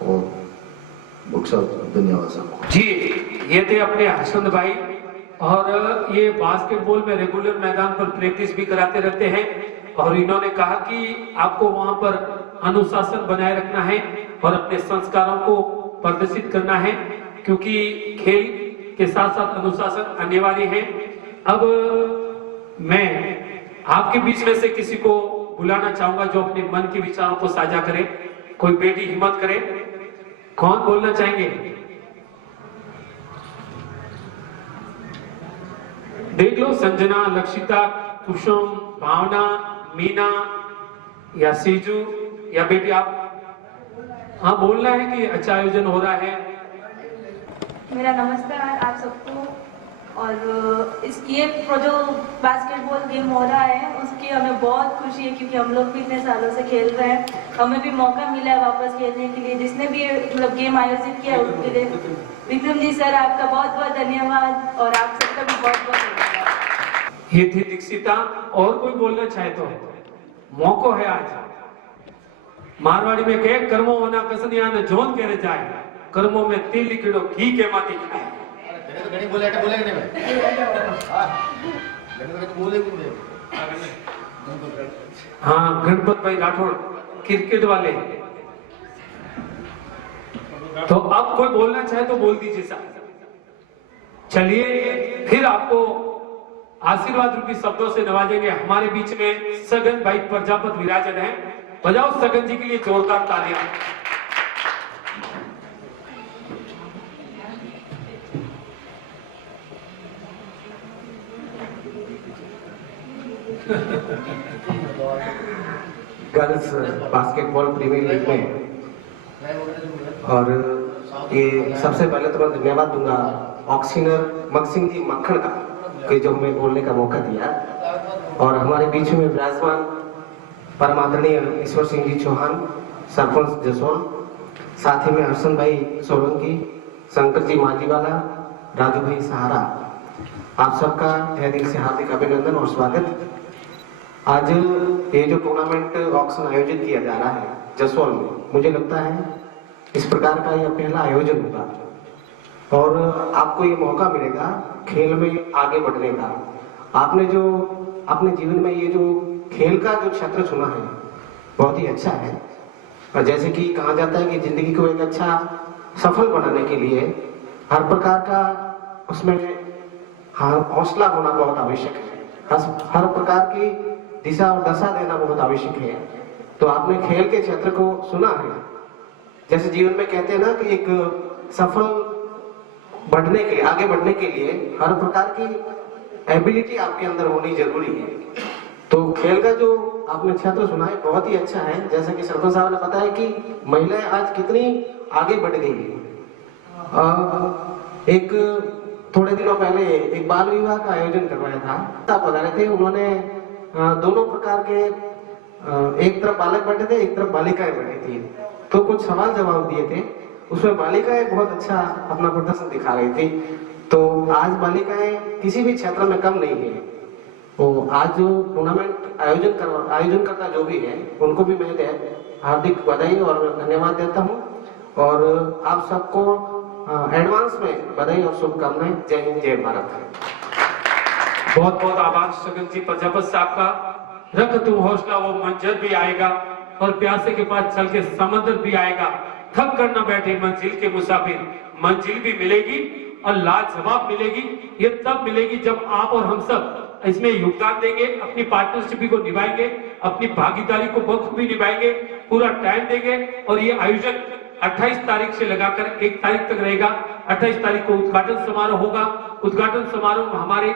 और धन्यवाद साहब जी। ये थे अपने हर्षद भाई और ये बास्केटबॉल में रेगुलर मैदान पर प्रैक्टिस भी कराते रहते हैं और इन्होंने कहा कि आपको वहां पर अनुशासन बनाए रखना है और अपने संस्कारों को प्रदर्शित करना है, क्योंकि खेल के साथ साथ अनुशासन अनिवार्य है। अब मैं आपके बीच में से किसी को बुलाना चाहूंगा जो अपने मन के विचारों को साझा करे। कोई बेटी हिम्मत करे, कौन बोलना चाहेंगे? देख लो, संजना, लक्षिता, कुसुम, भावना, मीना या सीजू या बेटी आप। हाँ, बोलना है कि अच्छा आयोजन हो रहा है। मेरा नमस्कार आप सबको। और इस ये जो बास्केटबॉल गेम हो रहा है उसकी हमें बहुत खुशी है, क्योंकि हम लोग भी इतने सालों से खेल रहे हैं, हमें भी मौका मिला है वापस खेलने के लिए। जिसने भी मतलब गेम आयोजित किया उसके लिए विक्रम जी सर आपका बहुत बहुत धन्यवाद और आप सबका भी बहुत बहुत धन्यवाद। ये थी दीक्षिता। और कोई बोलना चाहे तो मौका है आज। मारवाड़ी में कहे कर्मों होना कसनिया न जोन कह जाए, कर्मों में तिल लिखिड़ो घी के माती खाए। हाँ, गणपत भाई राठौड़ क्रिकेट वाले। तो अब कोई बोलना चाहे तो बोल दीजिए साहब। चलिए फिर आपको आशीर्वाद रूपी शब्दों से नवाजेंगे। हमारे बीच में सगन भाई प्रजापत विराजन है। बजाओ सगन जी के लिए जोरदार तालियां। गर्ल्स बास्केटबॉल प्रीमियर लीग में और ये सबसे पहले तो मैं धन्यवाद दूंगा ऑक्सीनर मक्सिम जी मक्खन का कि जो हमें बोलने का मौका दिया। और हमारे बीच में विराजमान परम आदरणीय ईश्वर सिंह जी चौहान सरपंच जसोल, साथ ही में हर्षद भाई सोलंकी, शंकर जी मांझीवाला, राजू भाई सहारा, आप सबका तहे दिल से हार्दिक अभिनंदन और स्वागत। आज ये जो टूर्नामेंट ऑक्शन आयोजित किया जा रहा है जसोल में, मुझे लगता है इस प्रकार का यह पहला आयोजन होगा और आपको ये मौका मिलेगा खेल में आगे बढ़ने का। आपने जो अपने जीवन में ये जो खेल का जो क्षेत्र चुना है बहुत ही अच्छा है। और जैसे कि कहा जाता है कि जिंदगी को एक अच्छा सफल बनाने के लिए हर प्रकार का उसमें हौसला होना बहुत आवश्यक है। हर प्रकार की दिशा और दशा देना बहुत आवश्यक है। तो आपने खेल के क्षेत्र को सुना है, जैसे जीवन में कहते हैं ना कि एक सफल बढ़ने के आगे बढ़ने के लिए हर प्रकार की एबिलिटी आपके अंदर होनी जरूरी है। तो खेल का जो आपने क्षेत्र सुना है बहुत ही अच्छा है। जैसे कि सरपंच साहब ने बताया कि महिलाएं आज कितनी आगे बढ़ गई है। एक थोड़े दिनों पहले एक बाल विवाह का आयोजन करवाया था, आप बता रहे थे, उन्होंने दोनों प्रकार के एक तरफ बालक बैठे थे, एक तरफ बालिकाएं बैठी थी, तो कुछ सवाल जवाब दिए थे, उसमें बालिकाएं बहुत अच्छा अपना प्रदर्शन दिखा रही थी। तो आज बालिकाएं किसी भी क्षेत्र में कम नहीं है। तो आज जो टूर्नामेंट आयोजन करता जो भी है उनको भी मैं हार्दिक बधाई और धन्यवाद देता हूँ, और आप सबको एडवांस में बधाई और शुभकामनाएं। जय हिंद, जय भारत। बहुत बहुत आभार सगन जी प्रजापत साहब का। रख तू हौसला, वो मंजर भी आएगा और प्यासे के पास चल के समंदर भी आएगा। थक कर न बैठे मंजिल के मुसाफिर, मंजिल भी मिलेगी और लाजवाब मिलेगी। ये तब मिलेगी जब आप और हम सब इसमें योगदान देंगे, अपनी पार्टनरशिप को निभाएंगे, अपनी भागीदारी को बखूबी निभाएंगे, पूरा टाइम देंगे। और ये आयोजन 28 तारीख से लगाकर 1 तारीख तक रहेगा। 28 तारीख को उद्घाटन समारोह होगा। उद्घाटन समारोह में हमारे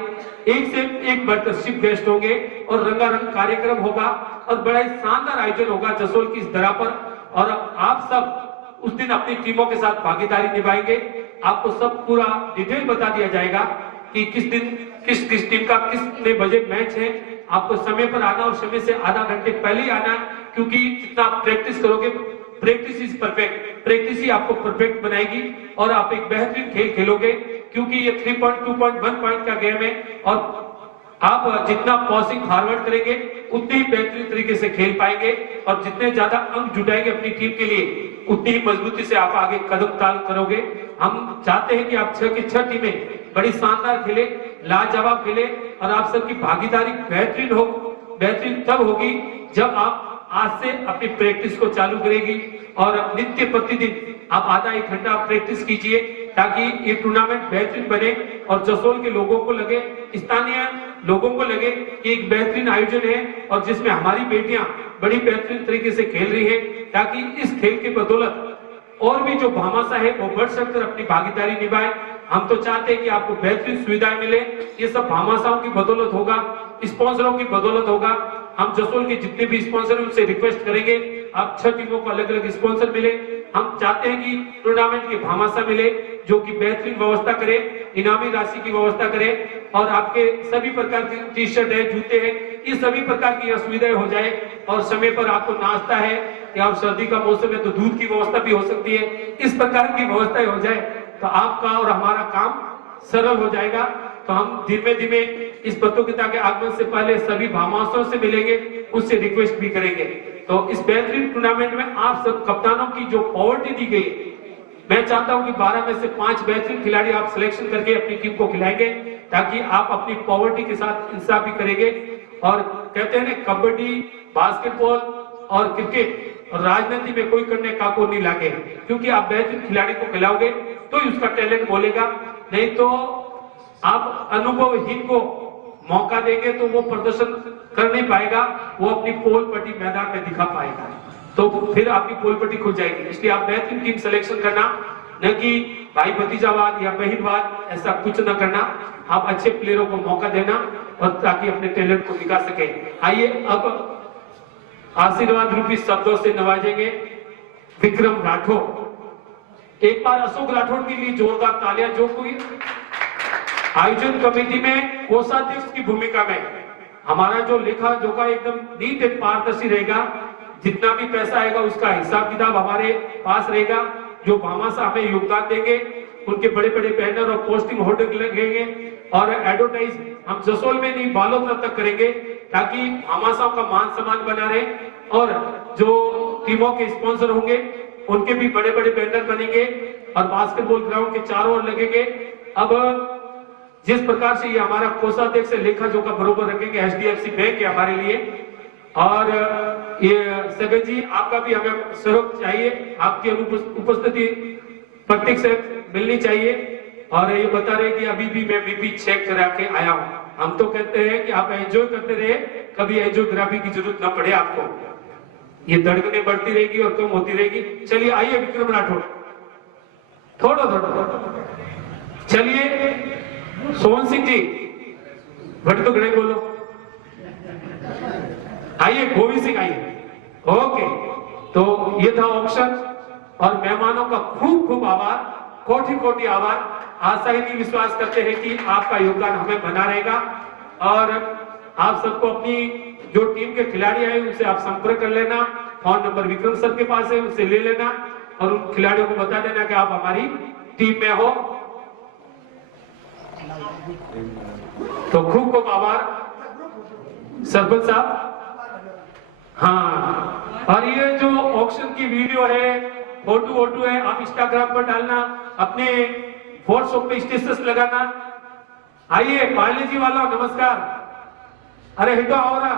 एक से एक बढ़कर चीफ गेस्ट होंगे और रंगारंग कार्यक्रम होगा और बड़ा ही शानदार आयोजन होगा जसोल की इस धरा पर। और आप सब उस दिन अपनी टीमों के साथ भागीदारी निभाएंगे। आपको सब पूरा डिटेल बता दिया जाएगा कि किस दिन किस टीम का कितने बजे मैच है। आपको समय पर आना और समय से आधा घंटे पहले ही आना है, क्योंकि जितना आप प्रैक्टिस करोगे, प्रैक्टिस इज परफेक्ट, प्रैक्टिस ही आपको परफेक्ट बनाएगी और आप एक बेहतरीन खेल खेलोगे। क्योंकि ये 3 पॉइंट 2 पॉइंट 1 पॉइंट का गेम है और आप जितना पासिंग फॉरवर्ड करेंगे उतने ही बेहतरीन तरीके से खेल पाएंगे और जितने ज्यादा अंक जुटाएंगे अपनी टीम के लिए उतनी ही मजबूती से आप आगे कदम ताल करोगे। हम चाहते हैं कि आप 6 की 6 टीमें बड़ी शानदार खेले, लाजवाब खेले और आप सबकी भागीदारी बेहतरीन हो। बेहतरीन तब होगी जब आप आज से अपनी प्रैक्टिस को चालू करेगी और नित्य प्रतिदिन आप आधा 1 घंटा प्रैक्टिस कीजिए ताकि ये टूर्नामेंट बेहतरीन बने और जसोल के लोगों को लगे, स्थानीय लोगों को लगे कि एक बेहतरीन आयोजन है और जिसमें हमारी बेटियां बड़ी बेहतरीन तरीके से खेल रही है, ताकि इस खेल की बदौलत और भी जो भामाशाह है वो बढ़ सककर अपनी भागीदारी निभाए। हम तो चाहते हैं कि आपको बेहतरीन सुविधाएं मिले। ये सब भामाशाहों की बदौलत होगा, स्पॉन्सरों की बदौलत होगा। हम जसोल के जितने भी स्पॉन्सर हैं उनसे रिक्वेस्ट करेंगे आप 6 टीमों को अलग अलग स्पॉन्सर मिले। हम चाहते हैं कि टूर्नामेंट की भामाशाह मिले जो कि बेहतरीन व्यवस्था करे, इनामी राशि की व्यवस्था करे और आपके सभी प्रकार की टी शर्ट है, जूते हैं, ये सभी प्रकार की सुविधाएं हो जाए और समय पर आपको नाश्ता है या सर्दी का मौसम है तो दूध की व्यवस्था भी हो सकती है। इस प्रकार की व्यवस्थाएं हो जाए तो आपका और हमारा काम सरल हो जाएगा। तो हम धीमे धीमे इस प्रतियोगिता के आगमन से पहले सभी भामाशाहों से मिलेंगे, उससे रिक्वेस्ट भी करेंगे। तो इस बेहतरीन टूर्नामेंट में आप सब कप्तानों की जो पावर्टी दी गई, मैं चाहता हूं कि 12 में से 5 बेहतरीन खिलाड़ी आप सिलेक्शन करके अपनी टीम को खिलाएंगे ताकि आप अपनी पावर्टी के साथ इंसाफ भी करेंगे। और कहते हैं ना, कबड्डी, बास्केटबॉल और क्रिकेट और राजनीति में कोई करने का को नहीं लागे, क्योंकि आप बेहतरीन खिलाड़ी को खिलाओगे तो ही उसका टैलेंट बोलेगा, नहीं तो आप अनुभवहीन को मौका देंगे तो वो प्रदर्शन कर नहीं पाएगा, वो अपनी पोल पट्टी मैदान में दिखा पाएगा, तो फिर आपकी पोल पट्टी खुल जाएगी। इसलिए आप बेहतरीन टीम सिलेक्शन करना, न कि भाई भतीजावाद या बहनवाद, ऐसा कुछ न करना। आप अच्छे प्लेयरों को मौका देना और ताकि अपने टैलेंट को दिखा सके। आइए अब आशीर्वाद रूपी शब्दों से नवाजेंगे विक्रम राठौर। एक बार अशोक राठौर के लिए जोरदार तालियां, जो कोई आयोजन कमेटी में कोषाध्यक्ष की भूमिका में हमारा जो लेखा जोखा एकदम नीट एंड पारदर्शी रहेगा। जितना भी पैसा आएगा उसका हिसाब किताब हमारे पास रहेगा। जो भामाशाह हमें योगदान देंगे उनके बड़े बड़े बैनर और पोस्टिंग होर्डिंग लगेंगे और एडवर्टाइज हम जसोल में नहीं बालोतरा तक करेंगे ताकि भामाशाह का मान सम्मान बना रहे। और जो टीमों के स्पॉन्सर होंगे उनके भी बड़े बड़े बैनर बनेंगे और बास्केटबॉल ग्राउंड के चारों ओर लगेंगे। अब जिस प्रकार से ये हमारा कोषाध्यक्ष लेखा जोखा बरोबर रखेंगे, HDFC बैंक है हमारे लिए। और ये सगन जी, आपका भी हमें सहयोग चाहिए, आपकी उपस्थिति प्रतीक से मिलनी चाहिए। और ये बता रहे कि अभी भी मैं बीपी चेक करा के आया हूं। हम तो कहते हैं कि आप एंजॉय करते रहे, कभी एंजियोग्राफी की जरूरत ना पड़े आपको। ये धड़कनें बढ़ती रहेगी और कम होती रहेगी। चलिए आइए विक्रम राठौड़, थोड़ा थोड़ा चलिए। सोहन सिंह जी भट तो गणे बोलो, आइए। गोविंद सिंह आइए। ओके, तो ये था ऑप्शन और मेहमानों का खूब खूब आभार, कोटि कोटि आभार। आशा ही नहीं विश्वास करते हैं कि आपका योगदान हमें बना रहेगा। और आप सबको अपनी जो टीम के खिलाड़ी आए उनसे आप संपर्क कर लेना। फोन नंबर विक्रम सर के पास है, उससे ले लेना और उन खिलाड़ियों को बता देना कि आप हमारी टीम में हो। तो खूब खूब आभार सरपंच साहब। हाँ, और ये जो ऑक्शन की वीडियो है, फोटो वोटो है, आप इंस्टाग्राम पर डालना, अपने व्हाट्सएप पे स्टेटस लगाना। आइए पार्ले जी वाला नमस्कार। अरे हिटो हो रहा